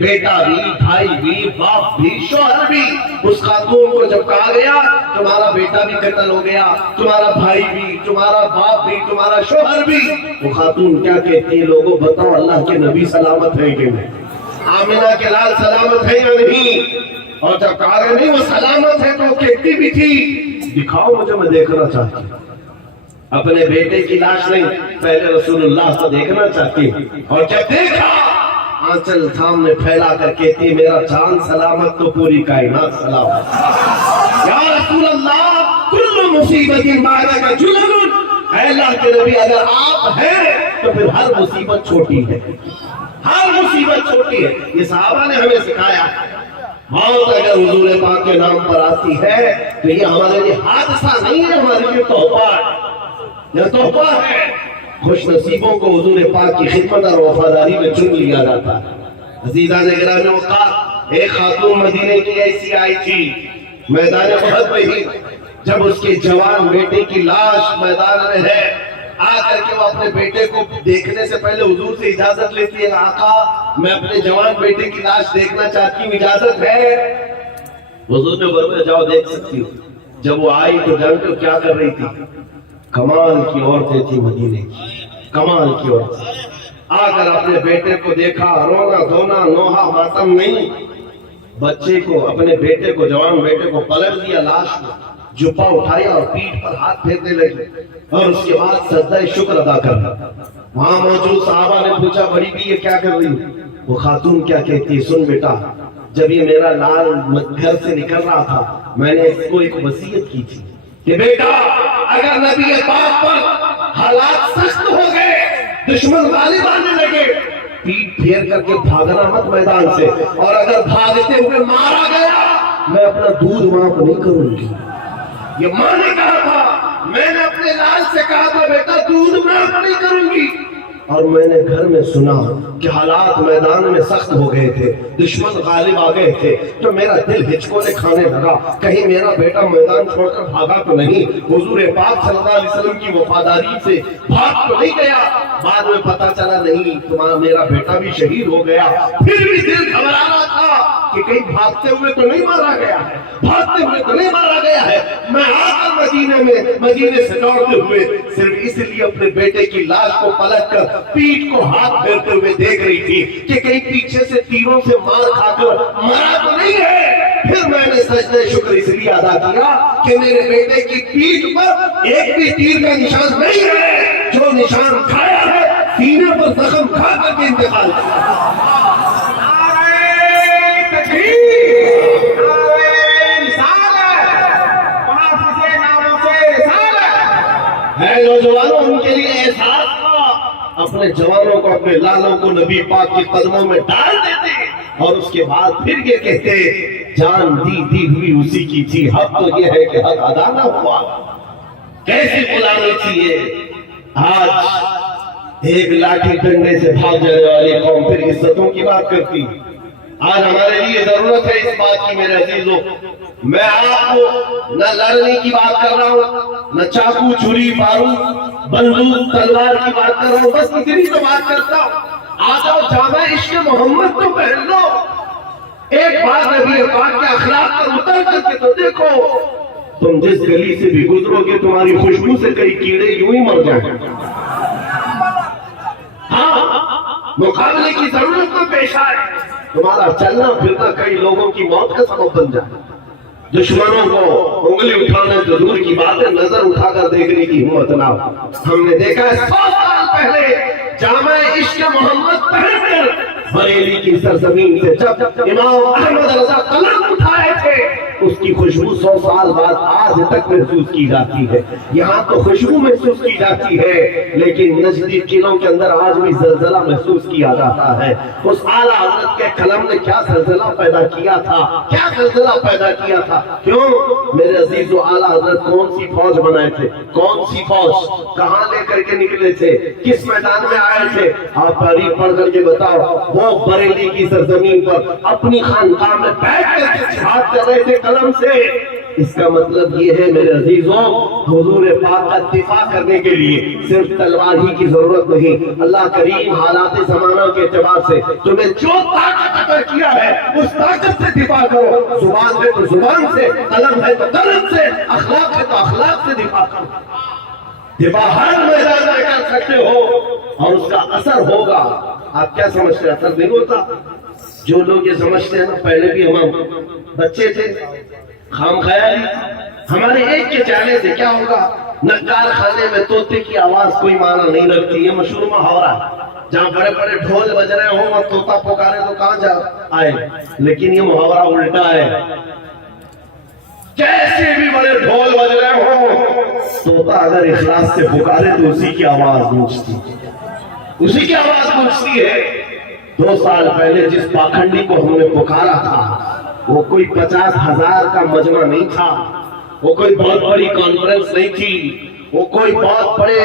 بیٹا بھی، بھائی بھی، باپ بھی، شوہر بھی، اس خاتون کو جب کہا گیا تمہارا بیٹا بھی قتل ہو گیا، تمہارا بھائی بھی، تمہارا باپ بھی، تمہارا شوہر بھی، وہ خاتون کیا کہتی ہے؟ لوگوں بتاؤ اللہ کے نبی سلامت ہے کہ نہیں؟ آمنہ کے لال سلامت ہے یا نہیں؟ اور جب کہا گیا نہیں وہ سلامت ہے تو وہ کہتی بھی تھی دکھاؤ مجھے، میں دیکھنا چاہتی ہوں۔ اپنے بیٹے کی لاش نہیں، پہلے رسول اللہ کو دیکھنا چاہتی ہوں۔ اور جب دیکھا آنچل سامنے پھیلا کر کہتی میرا چاند سلامت تو پوری کائنات سلامت۔ یا رسول اللہ کل مصیبت بعدک جلل، اے اللہ کے نبی اگر آپ ہیں تو پھر ہر مصیبت چھوٹی ہے، ہر مصیبت چھوٹی ہے۔ یہ صحابہ نے ہمیں سکھایا۔ موت اگر حضور پاک کے نام پر آتی ہے تو یہ ہمارے لیے حادثہ نہیں ہے، ہمارے لیے تحفہ ہے، یہ تحفہ ہے۔ خوش نصیبوں کو حضور پاک کی خدمت اور وفاداری میں چن لیا جاتا ہے۔ عزیزان گرامی اوقات، ایک خاتون مدینے کی ایسی آئی تھی میدان احد میں ہی، جب اس کے جوان بیٹے کی لاش میدان میں ہے، آ کر کے وہ اپنے بیٹے کو دیکھنے سے پہلے حضور سے اجازت لیتی ہے، آقا میں اپنے جوان بیٹے کی لاش دیکھنا چاہتی ہوں، اجازت ہے؟ حضور نے فرمایا جاؤ دیکھ سکتی ہو۔ جب وہ آئی تو جانتے ہو کیا کر رہی تھی؟ کمال کی عورتیں تھی مدینے کی، کمال کی عورتیں آ کر اپنے بیٹے کو دیکھا، رونا دھونا نوحہ ماتم نہیں، بچے کو، اپنے بیٹے کو، جوان بیٹے کو پلٹ دیا لاش کو، جھپا اٹھایا اور پیٹھ پر ہاتھ پھیرنے لگی اور اس کے بعد سجدہ شکر ادا کرنا۔ وہاں موجود صحابہ نے پوچھا بڑی بھی یہ کیا کر رہی؟ وہ خاتون کیا کہتی ہے؟ سن بیٹا، جب یہ میرا لال گھر سے نکل رہا تھا میں نے اس کو ایک وصیت کی تھی کہ بیٹا اگر نبی پاک پر حالات سخت ہو گئے، دشمن غالب آنے لگے، پیٹ پھیر کر کے بھاگنا مت میدان سے، اور اگر بھاگتے ہوئے مارا گیا میں اپنا دودھ معاف نہیں کروں گی۔ یہ ماں نے کہا تھا، میں نے اپنے لال سے کہا تھا بیٹا دودھ معاف نہیں کروں گی، اور میں نے گھر میں سنا کہ حالات میدان میں سخت ہو گئے تھے، دشمن غالب آ گئے تھے، تو میرا دل ہچکونے کھانے لگا، کہیں میرا بیٹا میدان چھوڑ کر بھاگا تو نہیں، حضور پاک صلی اللہ علیہ وسلم کی وفاداری سے بھاگ تو نہیں گیا۔ بعد میں پتا چلا نہیں تمہارا میرا بیٹا بھی شہید ہو گیا، پھر بھی دل گھبرا رہا تھا کہ کہیں بھاگتے ہوئے تو نہیں مارا گیا ہے، بھاگتے ہوئے تو نہیں مارا گیا ہے۔ میں آ کر مدینے سے دوڑتے ہوئے صرف اس لیے اپنے بیٹے کی لاش کو پلٹ کر پیٹ کو ہاتھ پھیرتے ہوئے دیکھ رہی تھی کہ کہیں پیچھے سے تیروں سے مار کھا کر مرا تو نہیں ہے۔ پھر میں نے سجدہ شکر اس لیے ادا کیا کہ میرے بیٹے کی پیٹ پر ایک بھی تیر کا نشان نہیں ہے، جو نشان کھایا ہے سینے پر زخم کھا کر کے انتقال کیا۔ نوجوانوں ان کے لیے احساس تھا، اپنے جوانوں کو، اپنے لالوں کو نبی پاک کے قدموں میں ڈال دیتے اور اس کے بعد پھر یہ کہتے جان دی ہوئی اسی کی تھی، حق تو یہ ہے کہ حق ادا نہ ہوا۔ کیسی غلامی تھی یہ! آج ایک لاٹھی ڈنڈے سے بھاگ جانے والی قوم پھر عزتوں کی بات کرتی۔ آج ہمارے لیے ضرورت ہے اس بات کی میرے عزیزوں، میں آپ کو نہ لڑنے کی بات کر رہا ہوں، نہ چاقو چھری بارود بندوق تلوار کی بات کر رہا ہوں، بس اتنی تو بات کرتا ہوں، آ جاؤ جامع عشق محمد تو پہن لو، ایک بار نبی پاک کے اخلاق پر اتر کر کے تو دیکھو، تم جس گلی سے بھی گزرو گے تمہاری خوشبو سے کئی کیڑے یوں ہی مر جائیں۔ ہاں مقابلے کی ضرورت تو پیش آئے، تمہارا چلنا پھرنا کئی لوگوں کی موت کا سبب بن جائے، دشمنوں کو انگلی اٹھانے تو دور کی باتیں نظر اٹھا کر دیکھنے کی ہمت نہ ہو۔ ہم نے دیکھا ہے 100 سال پہلے جامع عشق محمد پہن کر بریلی کی سرزمین سے جب امام احمد رضا قلم اٹھائے تھے، اس کی خوشبو 100 سال بعد آج تک محسوس کی جاتی ہے۔ یہاں تو خوشبو محسوس کی جاتی ہے، لیکن نجدی قلعوں کے اندر آج بھی زلزلہ محسوس کیا جاتا ہے۔ اس اعلیٰ حضرت کے قلم نے کیا زلزلہ پیدا کیا تھا، کیا زلزلہ پیدا کیا تھا؟ کیوں میرے عزیز و اعلیٰ حضرت کون سی فوج بنائے تھے، کون سی فوج کہاں لے کر کے نکلے تھے، کس میدان میں آئے تھے؟ آپ تاریخ پڑھ کر کے بتاؤ۔ وہ بریلی کی سرزمین پر اپنی خانقاہ میں بیٹھ کر کے جہاد کر رہے تھے قلم سے۔ اس کا مطلب یہ ہے میرے عزیزوں، حضور پاک کا دفاع کرنے کے لیے صرف تلوار ہی کی ضرورت نہیں، اللہ کریم حالات زمانہ کے اعتبار سے تمہیں جو طاقت عطا کیا ہے اس طاقت سے دفاع کرو، زبان ہے تو زبان سے، قلم ہے تو قلم سے، اخلاق ہے تو اخلاق سے دفاع کرو۔ دفاع ہر میدان میں کر سکتے ہو اور اس کا اثر ہوگا۔ آپ کیا سمجھتے ہیں اثر نہیں ہوتا؟ جو لوگ یہ سمجھتے ہیں نا، پہلے بھی ہم بچے تھے، خام خیالی ہمارے ایک کے چاہنے سے کیا ہوگا، نکار خانے میں طوطے کی آواز کوئی معنی نہیں رکھتی، یہ مشہور محاورہ ہے۔ جہاں بڑے بڑے ڈھول بج رہے ہوں اور طوطا پکارے تو کہاں جا آئے، لیکن یہ محاورہ الٹا ہے، کیسے بھی بڑے ڈھول بج رہے ہوں، طوطا اگر اخلاص سے پکارے تو اسی کی آواز گونجتی، اسی کی آواز گونجتی ہے۔ 2 سال پہلے جس پاکھنڈی کو ہم نے پکارا تھا وہ کوئی 50,000 کا مجمع نہیں تھا، وہ کوئی بہت بڑی کانفرنس نہیں تھی، وہ کوئی بہت بڑے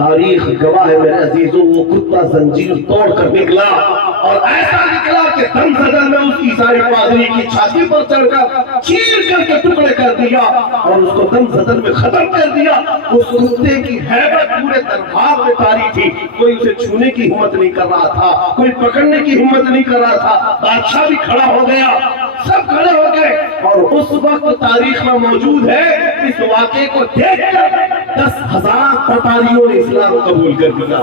تاریخ گواہ ہے میرے عزیزوں، وہ کتا زنجیر توڑ کر نکلا اور ایسا نکلا کہ دم زدہ میں اس عیسائی پادری کی چھاتی پر چڑھ کر چیر کر کے ٹکڑے کر دیا اور اس کو دم زدہ میں ختم کر دیا۔ اس کتے کی ہیبت پورے دربار میں طاری تھی، کوئی اسے چھونے کی ہمت نہیں کر رہا تھا، کوئی پکڑنے کی ہمت نہیں کر رہا تھا۔ بادشاہ بھی کھڑا ہو گیا، سب کھڑے ہو گئے، اور اس وقت تاریخ میں موجود ہے اس واقعے کو دیکھ کر 10,000 تتاریوں نے اسلام قبول کر دیا۔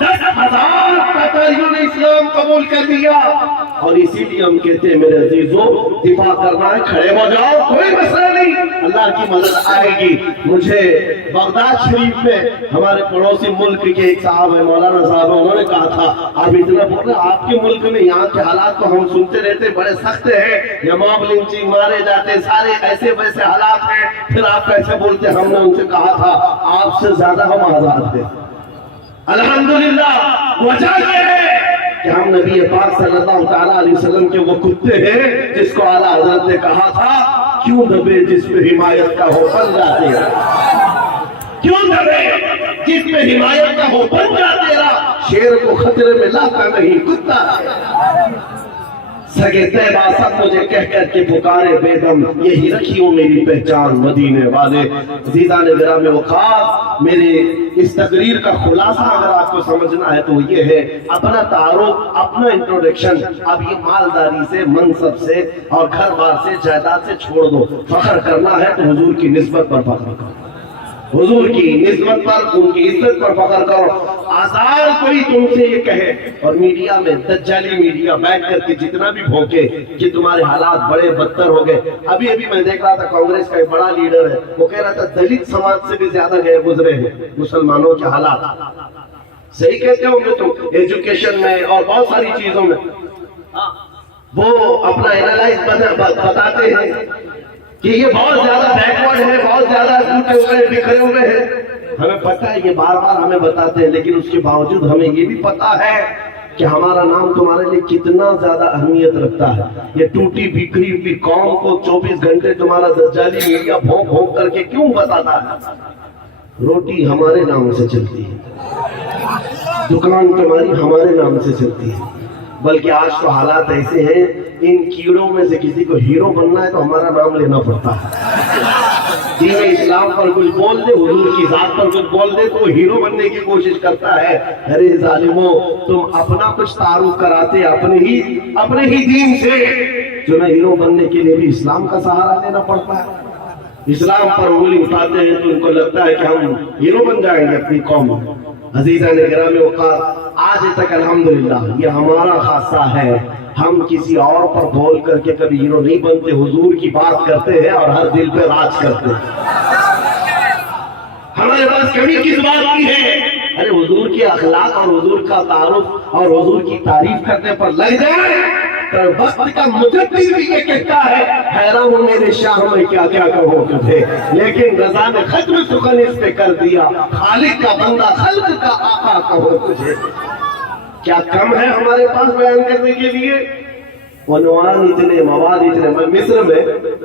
10,000 تتاریوں نے اسلام قبول کر دیا، اور اسی لیے ہم کہتے ہیں میرے عزیزوں، دفاع کرنا ہے، کھڑے ہو جاؤ، کوئی مسئلہ نہیں، اللہ کی مدد آئے گی۔ مجھے بغداد شریف میں ہمارے پڑوسی ملک کے ایک صاحب ہیں، مولانا صاحب، انہوں نے کہا تھا، آپ اتنا بول رہے آپ کے ملک میں یہاں کے حالات تو ہم سنتے رہتے بڑے سخت ہیں، یا موب لنچنگ، مارے جاتے، سارے ایسے ویسے حالات ہیں، پھر آپ کیسے بولتے؟ ہم نے ان سے کہا تھا آپ سے زیادہ ہم آزاد ہیں الحمدللہ۔ وجہ یہ ہے کہ ہم نبی پاک صلی اللہ تعالیٰ علیہ وسلم کے وہ کتے ہیں جس کو اعلیٰ حضرت نے کہا تھا، کیوں دبے جس پہ حمایت کا ہو بن جا تیرا، کیوں دبے جس پہ حمایت کا ہو بن جا تیرا، شیر کو خطرے میں لاتا نہیں کتا ہے۔ سگے طیبہ سب مجھے کہہ کر کے پکارے بے دم، یہی رکھی ہوں میری پہچان مدینے والے۔ عزیزان گرامی وقار، میرے اس تقریر کا خلاصہ اگر آپ کو سمجھنا ہے تو یہ ہے، اپنا تعارف، اپنا انٹروڈکشن اب یہ مالداری سے، منصب سے اور گھر بار سے، جائیداد سے چھوڑ دو۔ فخر کرنا ہے تو حضور کی نسبت پر فخر کرو، حضور کی نسبت پر، ان کی عزت پر فخر کرو۔ آزار کوئی تم سے یہ کہے اور میڈیا میں دجالی میڈیا بیٹھ کر کے جتنا بھی بھونکے کہ تمہارے حالات بڑے بدتر ہو گئے۔ ابھی میں دیکھ رہا تھا کانگریس کا ایک بڑا لیڈر ہے، وہ کہہ رہا تھا دلت سماج سے بھی زیادہ گئے گزرے ہیں مسلمانوں کے حالات۔ صحیح کہتے ہوں گے تم، ایجوکیشن میں اور بہت ساری چیزوں میں وہ اپنا اینالائز بتاتے ہیں کہ یہ بہت زیادہ بیکورڈ ہے، بہت زیادہ ٹوٹے ہوئے بکھرے ہوئے ہیں۔ ہمیں پتہ ہے، یہ بار بار ہمیں بتاتے ہیں، لیکن اس کے باوجود ہمیں یہ بھی پتہ ہے کہ ہمارا نام تمہارے لیے کتنا زیادہ اہمیت رکھتا ہے۔ یہ ٹوٹی بکھری ہوئی قوم کو 24 گھنٹے تمہارا دجالی میڈیا بھونک بھونک کر کے کیوں بتاتا ہے؟ روٹی ہمارے نام سے چلتی ہے، دکان تمہاری ہمارے نام سے چلتی ہے، بلکہ آج تو حالات ایسے ہیں، ان کیڑوں میں سے کسی کو ہیرو بننا ہے تو ہمارا نام لینا پڑتا ہے۔ دین اسلام پر کچھ بول دے، حضور کی ذات پر کچھ بول دے تو وہ ہیرو بننے کی کوشش کرتا ہے۔ ارے ظالموں، تم اپنا کچھ تعارف کراتے اپنے ہی دین سے، تمہیں ہیرو بننے کے لیے بھی اسلام کا سہارا لینا پڑتا ہے۔ اسلام پر انگلی اٹھاتے ہیں تو ان کو لگتا ہے کہ ہم ہیرو بن جائیں گے اپنی قوم۔ عزیزان گرامی وقار، آج تک الحمدللہ یہ ہمارا خاصہ ہے، ہم کسی اور پر بول کر کے کبھی ہیرو نہیں بنتے، حضور کی بات کرتے ہیں اور ہر دل پہ راج کرتے ہیں۔ ہمارے پاس کمی کس بات کی ہے؟ ارے حضور کے اخلاق اور حضور کا تعارف اور حضور کی تعریف کرنے پر لگ جائے تو وقت کا مجدد بھی یہ کہتا ہے، حیران ہوں میرے شاہ میں کیا کیا کہوں تجھے، لیکن رضا نے ختم سخن اس پہ کر دیا، خالق کا بندہ خلق کا آقا کہوں تجھے۔ کیا کم ہے ہمارے پاس بیان کرنے کے لیے؟ عنوان اتنے، مواد اتنے۔ میں مصر میں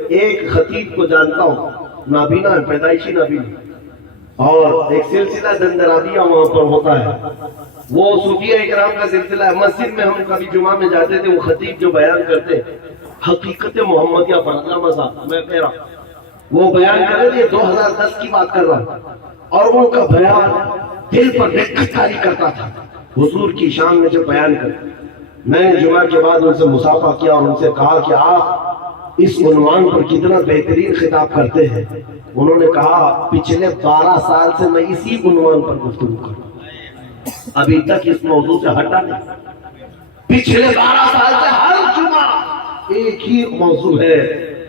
ایک خطیب کو جانتا ہوں، نابینا ہے، پیدائشی نابینا، اور ایک سلسلہ دندرابیہ وہاں پر ہوتا ہے، وہ صوفیہ اکرام کا سلسلہ ہے۔ مسجد میں ہم کبھی جمعہ میں جاتے تھے، وہ خطیب جو بیان کرتے حقیقت محمدیہ پر، علامہ صاحب میں کہہ رہا ہوں، وہ بیان کر رہے، 2010 کی بات کر رہا ہوں، اور ان کا بیان دل پر نکھتاری کرتا تھا حضور کی شان میں جب بیان کرتے۔ میں نے جمعہ کے بعد ان سے مصافحہ کیا اور ان سے کہا کہ آپ اس عنوان پر کتنا بہترین خطاب کرتے ہیں۔ انہوں نے کہا پچھلے 12 سال سے میں اسی عنوان پر گفتگو کروں، ابھی تک اس موضوع سے ہٹا نہیں۔ پچھلے 12 سال سے ہر جمعہ ایک ہی موضوع ہے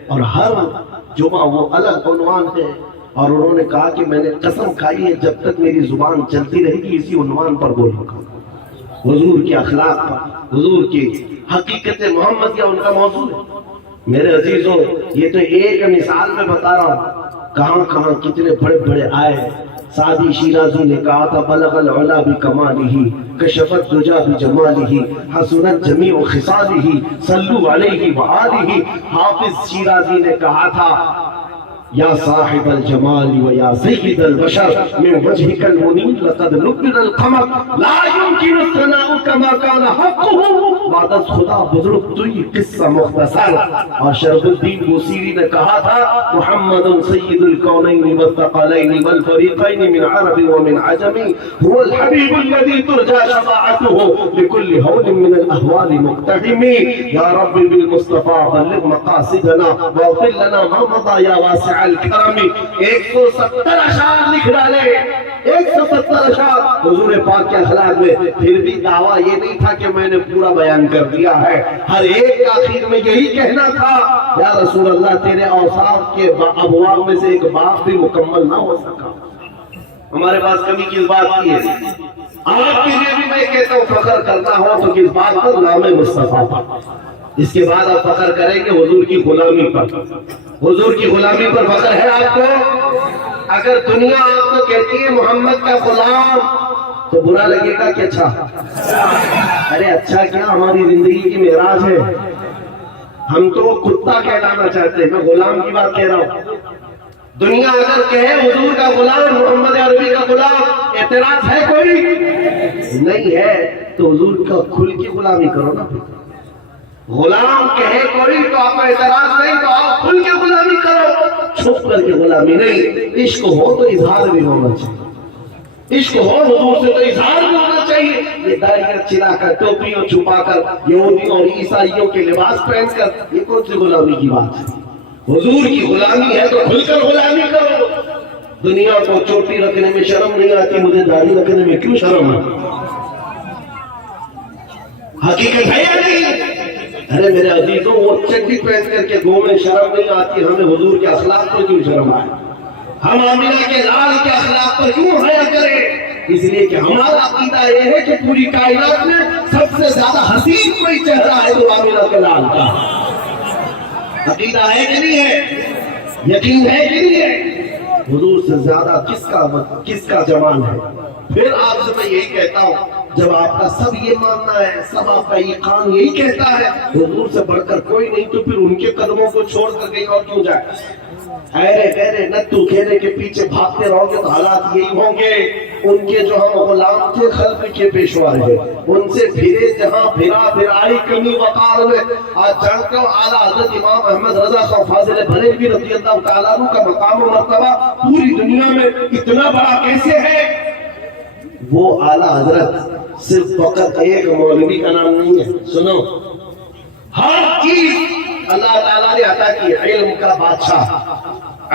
اور ہر جمعہ وہ الگ عنوان ہے، اور انہوں نے کہا کہ میں نے قسم کھائی ہے جب تک میری زبان چلتی رہے گی اسی عنوان پر بولوں گا۔ حضور کے اخلاق پر، حضور کی حقیقت محمدیہ ان کا موضوع ہے۔ میرے عزیزوں، یہ تو ایک مثال میں بتا رہا ہوں، کہاں کہاں کتنے بڑے بڑے آئے۔ سعدی شیرازی نے کہا تھا بلغ العلا بکمالہ کشفت دجا بجمالہ حسنت جمیع خصالہ صلو علیہ وآلہ۔ حافظ شیرازی نے کہا تھا یا صاحب الجمال و یا سید البشر من وجهك المنیر لقد نبر القمر لا يمكن الثناء كما كان حقه بعد از خدا بزرگ توی قصہ مختصر. اور شرف الدین بوصیری نے کہا تھا محمد سید الکونین والثقلین والفریقین من عرب ومن عجم هو الحبیب الذي ترجى شفاعته لكل هول من الاهوال مقتحم. یا رب بالمصطفى بلغ مقاصدنا واغفر لنا ما مضى یا واسع الکرم. 170 اشعار لکھ ڈالے, 170 اشعار حضور پاک کے اخلاق میں. پھر بھی دعویٰ یہ نہیں تھا کہ میں نے پورا بیان کر دیا ہے, ہر ایک آخر میں یہی کہنا تھا یا رسول اللہ تیرے اوصاف کے ابواب میں سے ایک باب بھی مکمل نہ ہو سکا. ہمارے پاس کمی کس بات کی ہے؟ آپ کے لیے بھی میں کہتا ہوں فخر کرنا ہو تو کس بات پر؟ نام مصطفیٰ. اس کے بعد آپ فخر کریں گے حضور کی غلامی پر. حضور کی غلامی پر فخر ہے آپ کو؟ اگر دنیا آپ کو کہتی ہے محمد کا غلام تو برا لگے گا کہ اچھا؟ ارے اچھا کیا, ہماری زندگی کی معراج ہے. ہم تو کتا کہلانا چاہتے ہیں, میں غلام کی بات کہہ رہا ہوں. دنیا اگر کہے حضور کا غلام, محمد عربی کا غلام, اعتراض ہے کوئی؟ نہیں ہے تو حضور کا کھل کی غلامی کرو نا. غلام کہے کوئی تو آپ کا اعتراض نہیں, تو آپ کھل کے غلامی کرو, چھپ کر کے غلامی نہیں. عشق ہو تو اظہار بھی ہونا چاہیے, عشق ہو حضور سے تو اظہار بھی ہونا چاہیے. یہ داڑھی چلا کر, ٹوپیوں چھپا کر, یہودیوں اور عیسائیوں کے لباس پہن کر, یہ کون سی غلامی کی بات ہے؟ حضور کی غلامی ہے تو کھل کر غلامی کرو. دنیا کو چوٹی رکھنے میں شرم نہیں آتی, مجھے داڑھی رکھنے میں کیوں شرم ہے؟ حقیقت ہے یا نہیں؟ ارے میرے عزیزوں, وہ چٹی پہن کر کے گھومے, شرم نہیں آتی, ہمیں حضور کے اخلاق پر کیوں شرم آئے؟ ہم آمینہ کے لال کے اخلاق پر کیوں حیا کریں؟ اس لیے کہ ہمارا عقیدہ یہ ہے کہ پوری کائنات میں سب سے زیادہ حسین کوئی چہرہ ہے تو آمینہ کے لال کا. عقیدہ ہے کہ نہیں ہے؟ یقین ہے کہ نہیں ہے؟ حضور سے زیادہ کس کا جمال ہے؟ پھر آپ سے میں یہی کہتا ہوں, جب آپ کا سب یہ ماننا ہے, سب آپ کا ایقان یہی کہتا ہے حضور سے بڑھ کر کوئی نہیں, تو پھر ان کے قدموں کو چھوڑ کر کہیں اور کیوں جائے؟ ایرے گہرے نتو گھیرے کے پیچھے بھاگتے رہو گے تو حالات یہی ہوں گے. ان کے جو ہم غلام تھے خلق کے پیشوا رہے, ان سے پھرے جہاں پھرا پھر آئی کمی وقار میں. آج جانتے ہو اعلیٰ حضرت امام احمد رضا خان فاضل بریلوی رضی اللہ تعالیٰ عنہ کا مقام و مرتبہ پوری دنیا میں اتنا بڑا کیسے ہے؟ وہ اعلیٰ حضرت صرف فقط ایک مولوی کا نام نہیں ہے. سنو, ہر چیز اللہ تعالیٰ نے عطا کی. علم کا بادشاہ,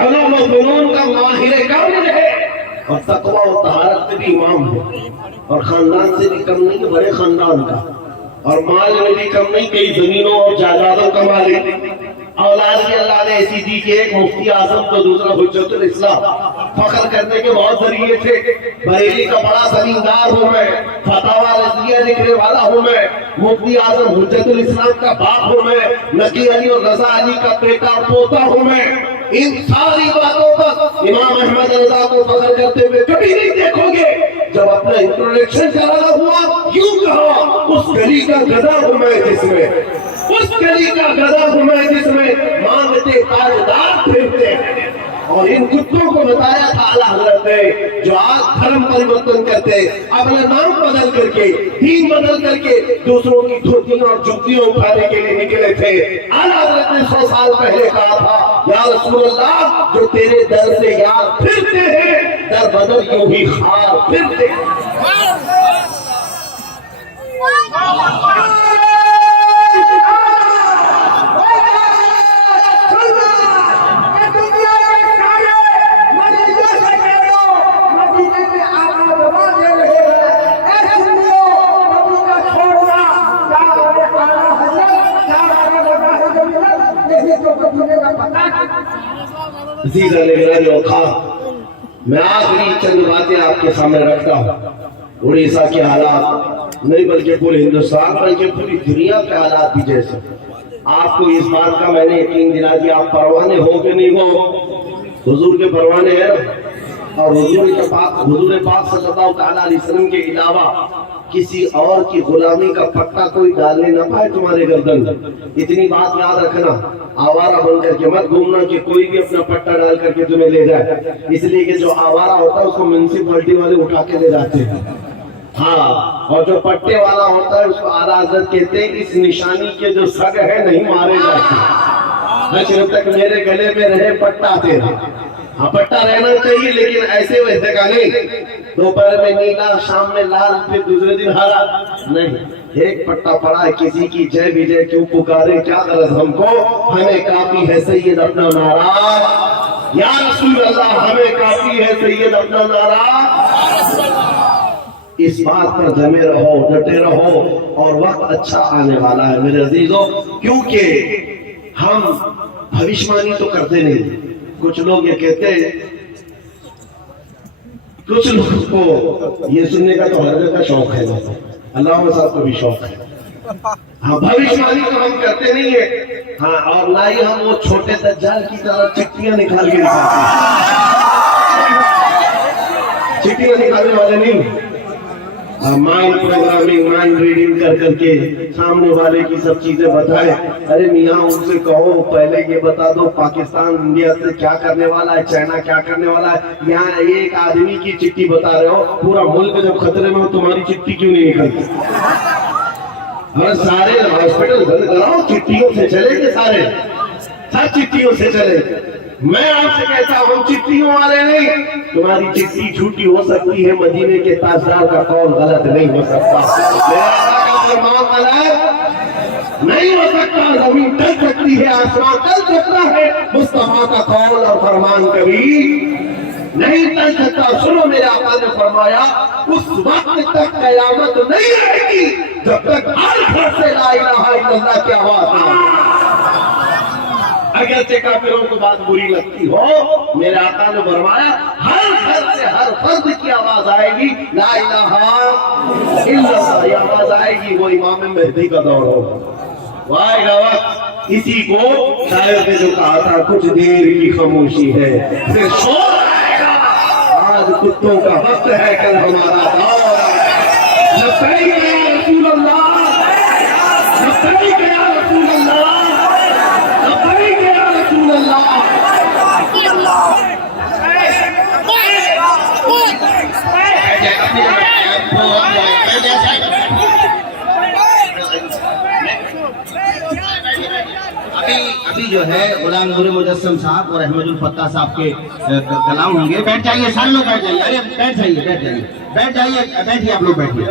علم و فنون کا ماہر کامل ہے, اور تقوی و طہارت سے بھی امام ہے, اور خاندان سے بھی کم نہیں, بڑے خاندان کا, اور مال میں بھی کم نہیں, کئی زمینوں اور جائیدادوں کا مالک. اولاد بھی اللہ نے ایسی دی کہ ایک مفتی اعظم تو دوسرا حجت الاسلام. فخر کرنے کے بہت ذریعے تھے. بریلی کا بڑا زمیندار ہوں میں, فتاوی رضیہ لکھنے والا ہوں میں, مفتی اعظم حجت الاسلام کا باپ ہوں میں, نقی علی اور رضا علی کا بیٹا پوتا ہوں میں. ان ساری باتوں پر امام احمد رضا کو فخر کرتے ہوئے کبھی نہیں دیکھو گے. جب اپنا انٹروڈکشن کرانا ہوا یوں کہا, اس گلی کا گدھا ہوں میں جس میں, اس گلی کا گدھا ہوں میں جس میں مانگتے تاجدار پھرتے ہیں. اور ان کتوں کو بتایا تھا اعلیٰ حضرت نے, جو آج دھرم پریورتن کرتے, اپنا نام بدل کر کے, دین بدل کر کے, دوسروں کی دھوتیاں اور جوتیاں اٹھانے کے لیے نکلے تھے. اعلیٰ حضرت نے 100 سال پہلے کہا تھا یا رسول اللہ, جو تیرے در سے یار پھرتے ہیں در بدل یوں ہی خار پھرتے ہیں. میں آخری چند باتیں آپ کے سامنے رکھتا ہوں. اڑیسہ کے حالات نہیں بلکہ پورے ہندوستان بلکہ پوری دنیا کے حالات بھی جیسے, آپ کو اس بات کا میں نے یقین دلا دیا, آپ پروانے ہو کہ نہیں ہو, حضور کے پروانے ہیں. اور حضور پاک صلی اللہ علیہ وسلم کے علاوہ کسی اور کی غلامی کا پٹا کوئی ڈالنے نہ پائے تمہارے گردن. اتنی بات یاد رکھنا, آوارہ بن کر کے مت گھومنا کہ کوئی بھی اپنا پٹا ڈال کر کے تمہیں لے جائے, اس لیے کہ جو آوارہ ہوتا ہے اس کو میونسپلٹی والے اٹھا کے لے جاتے ہیں. ہاں, اور جو پٹے والا ہوتا ہے اس کو اعلیٰ حضرت کہتے ہیں اس نشانی کے جو سگ ہے نہیں مارے جاتے, میں جب تک میرے گلے میں رہے پٹا تیرا. ہاں پٹا رہنا چاہیے لیکن ایسے ویسے کا نہیں, دوپہر میں نیلا شام میں لال پھر دوسرے دن ہرا نہیں. ایک پٹا پڑا ہے, کسی کی جے وجے کیوں پکارے, کیا غرض ہم کو, ہمیں کافی ہے سید اپنا نعرہ, یا رسول اللہ ہمیں کافی ہے سید اپنا نعرہ. اس بات پر جمے رہو, ڈٹے رہو, اور وقت اچھا آنے والا ہے میرے عزیزوں. کیونکہ ہم بھوشوانی تو کرتے نہیں. کچھ لوگ یہ کہتے ہیں, کچھ لوگوں کو یہ سننے کا تو ہر جگہ کا شوق ہے, علامہ صاحب کو بھی شوق ہے. ہاں بھوشوانی تو ہم کرتے نہیں ہیں. ہاں, اور لائی ہم وہ چھوٹے دجال کی طرح چٹیاں نکال کے دکھاتے ہیں. چٹیاں نکالنے والے نہیں, مائنڈ پروگرامنگ, مائنڈ ریڈنگ کر کر کے سامنے والے کی سب چیزیں بتائے. ارے میاں ان سے کہو پہلے یہ بتا دو پاکستان انڈیا سے کیا کرنے والا ہے, چائنا کیا کرنے والا ہے. یہاں ایک آدمی کی چٹھی بتا رہے ہو, پورا ملک جب خطرے میں ہو تمہاری چٹھی کیوں نہیں نکلتی؟ ہمیں سارے ہاسپٹل بند کراؤ, چٹھیوں سے چلے گے, سارے سب چٹھیوں سے چلے. میں آپ سے کہتا ہوں ہم چٹھیوں والے نہیں. تمہاری چٹھی جھوٹی ہو سکتی ہے, مدینے کے تاجدار کا قول غلط نہیں ہو سکتا, میرا آقا کا فرمان غلط نہیں ہو سکتا. زمین ٹل سکتی ہے, آسمان ٹل سکتا ہے, مصطفیٰ کا قول اور فرمان کبھی نہیں ٹل سکتا. سنو, میرے آقا نے فرمایا اس وقت تک قیامت نہیں رہے گی جب تک ہر گھر سے لا الہ الا اللہ کی آواز نہ آئے. اگرچہ کافروں کو بات بری لگتی ہو, میرے آقا نے فرمایا ہر گھر سے ہر فرد کی آواز آئے گی, لا الہ الا اللہ یہ آواز آئے گی. وہ امام مہدی کا دور ہوگا, وہ آئے گا وقت. اسی کو شاعر نے جو کہا تھا, کچھ دیر کی خاموشی ہے پھر شور آئے گا, آج کتوں کا وقت ہے, کل ہمارا دور ہے. لبیک یا رسول اللہ, لبیک یا رسول اللہ, لبیک یا رسول اللہ. ابھی جو ہے غلام نور مجسم صاحب اور احمد الفتاح صاحب کے کلام ہوں گے. بیٹھ جائیے سارے لوگ, بیٹھ جائیے. ارے بیٹھ جائیے, بیٹھ جائیے, بیٹھ جائیے, بیٹھیے آپ لوگ, بیٹھیے.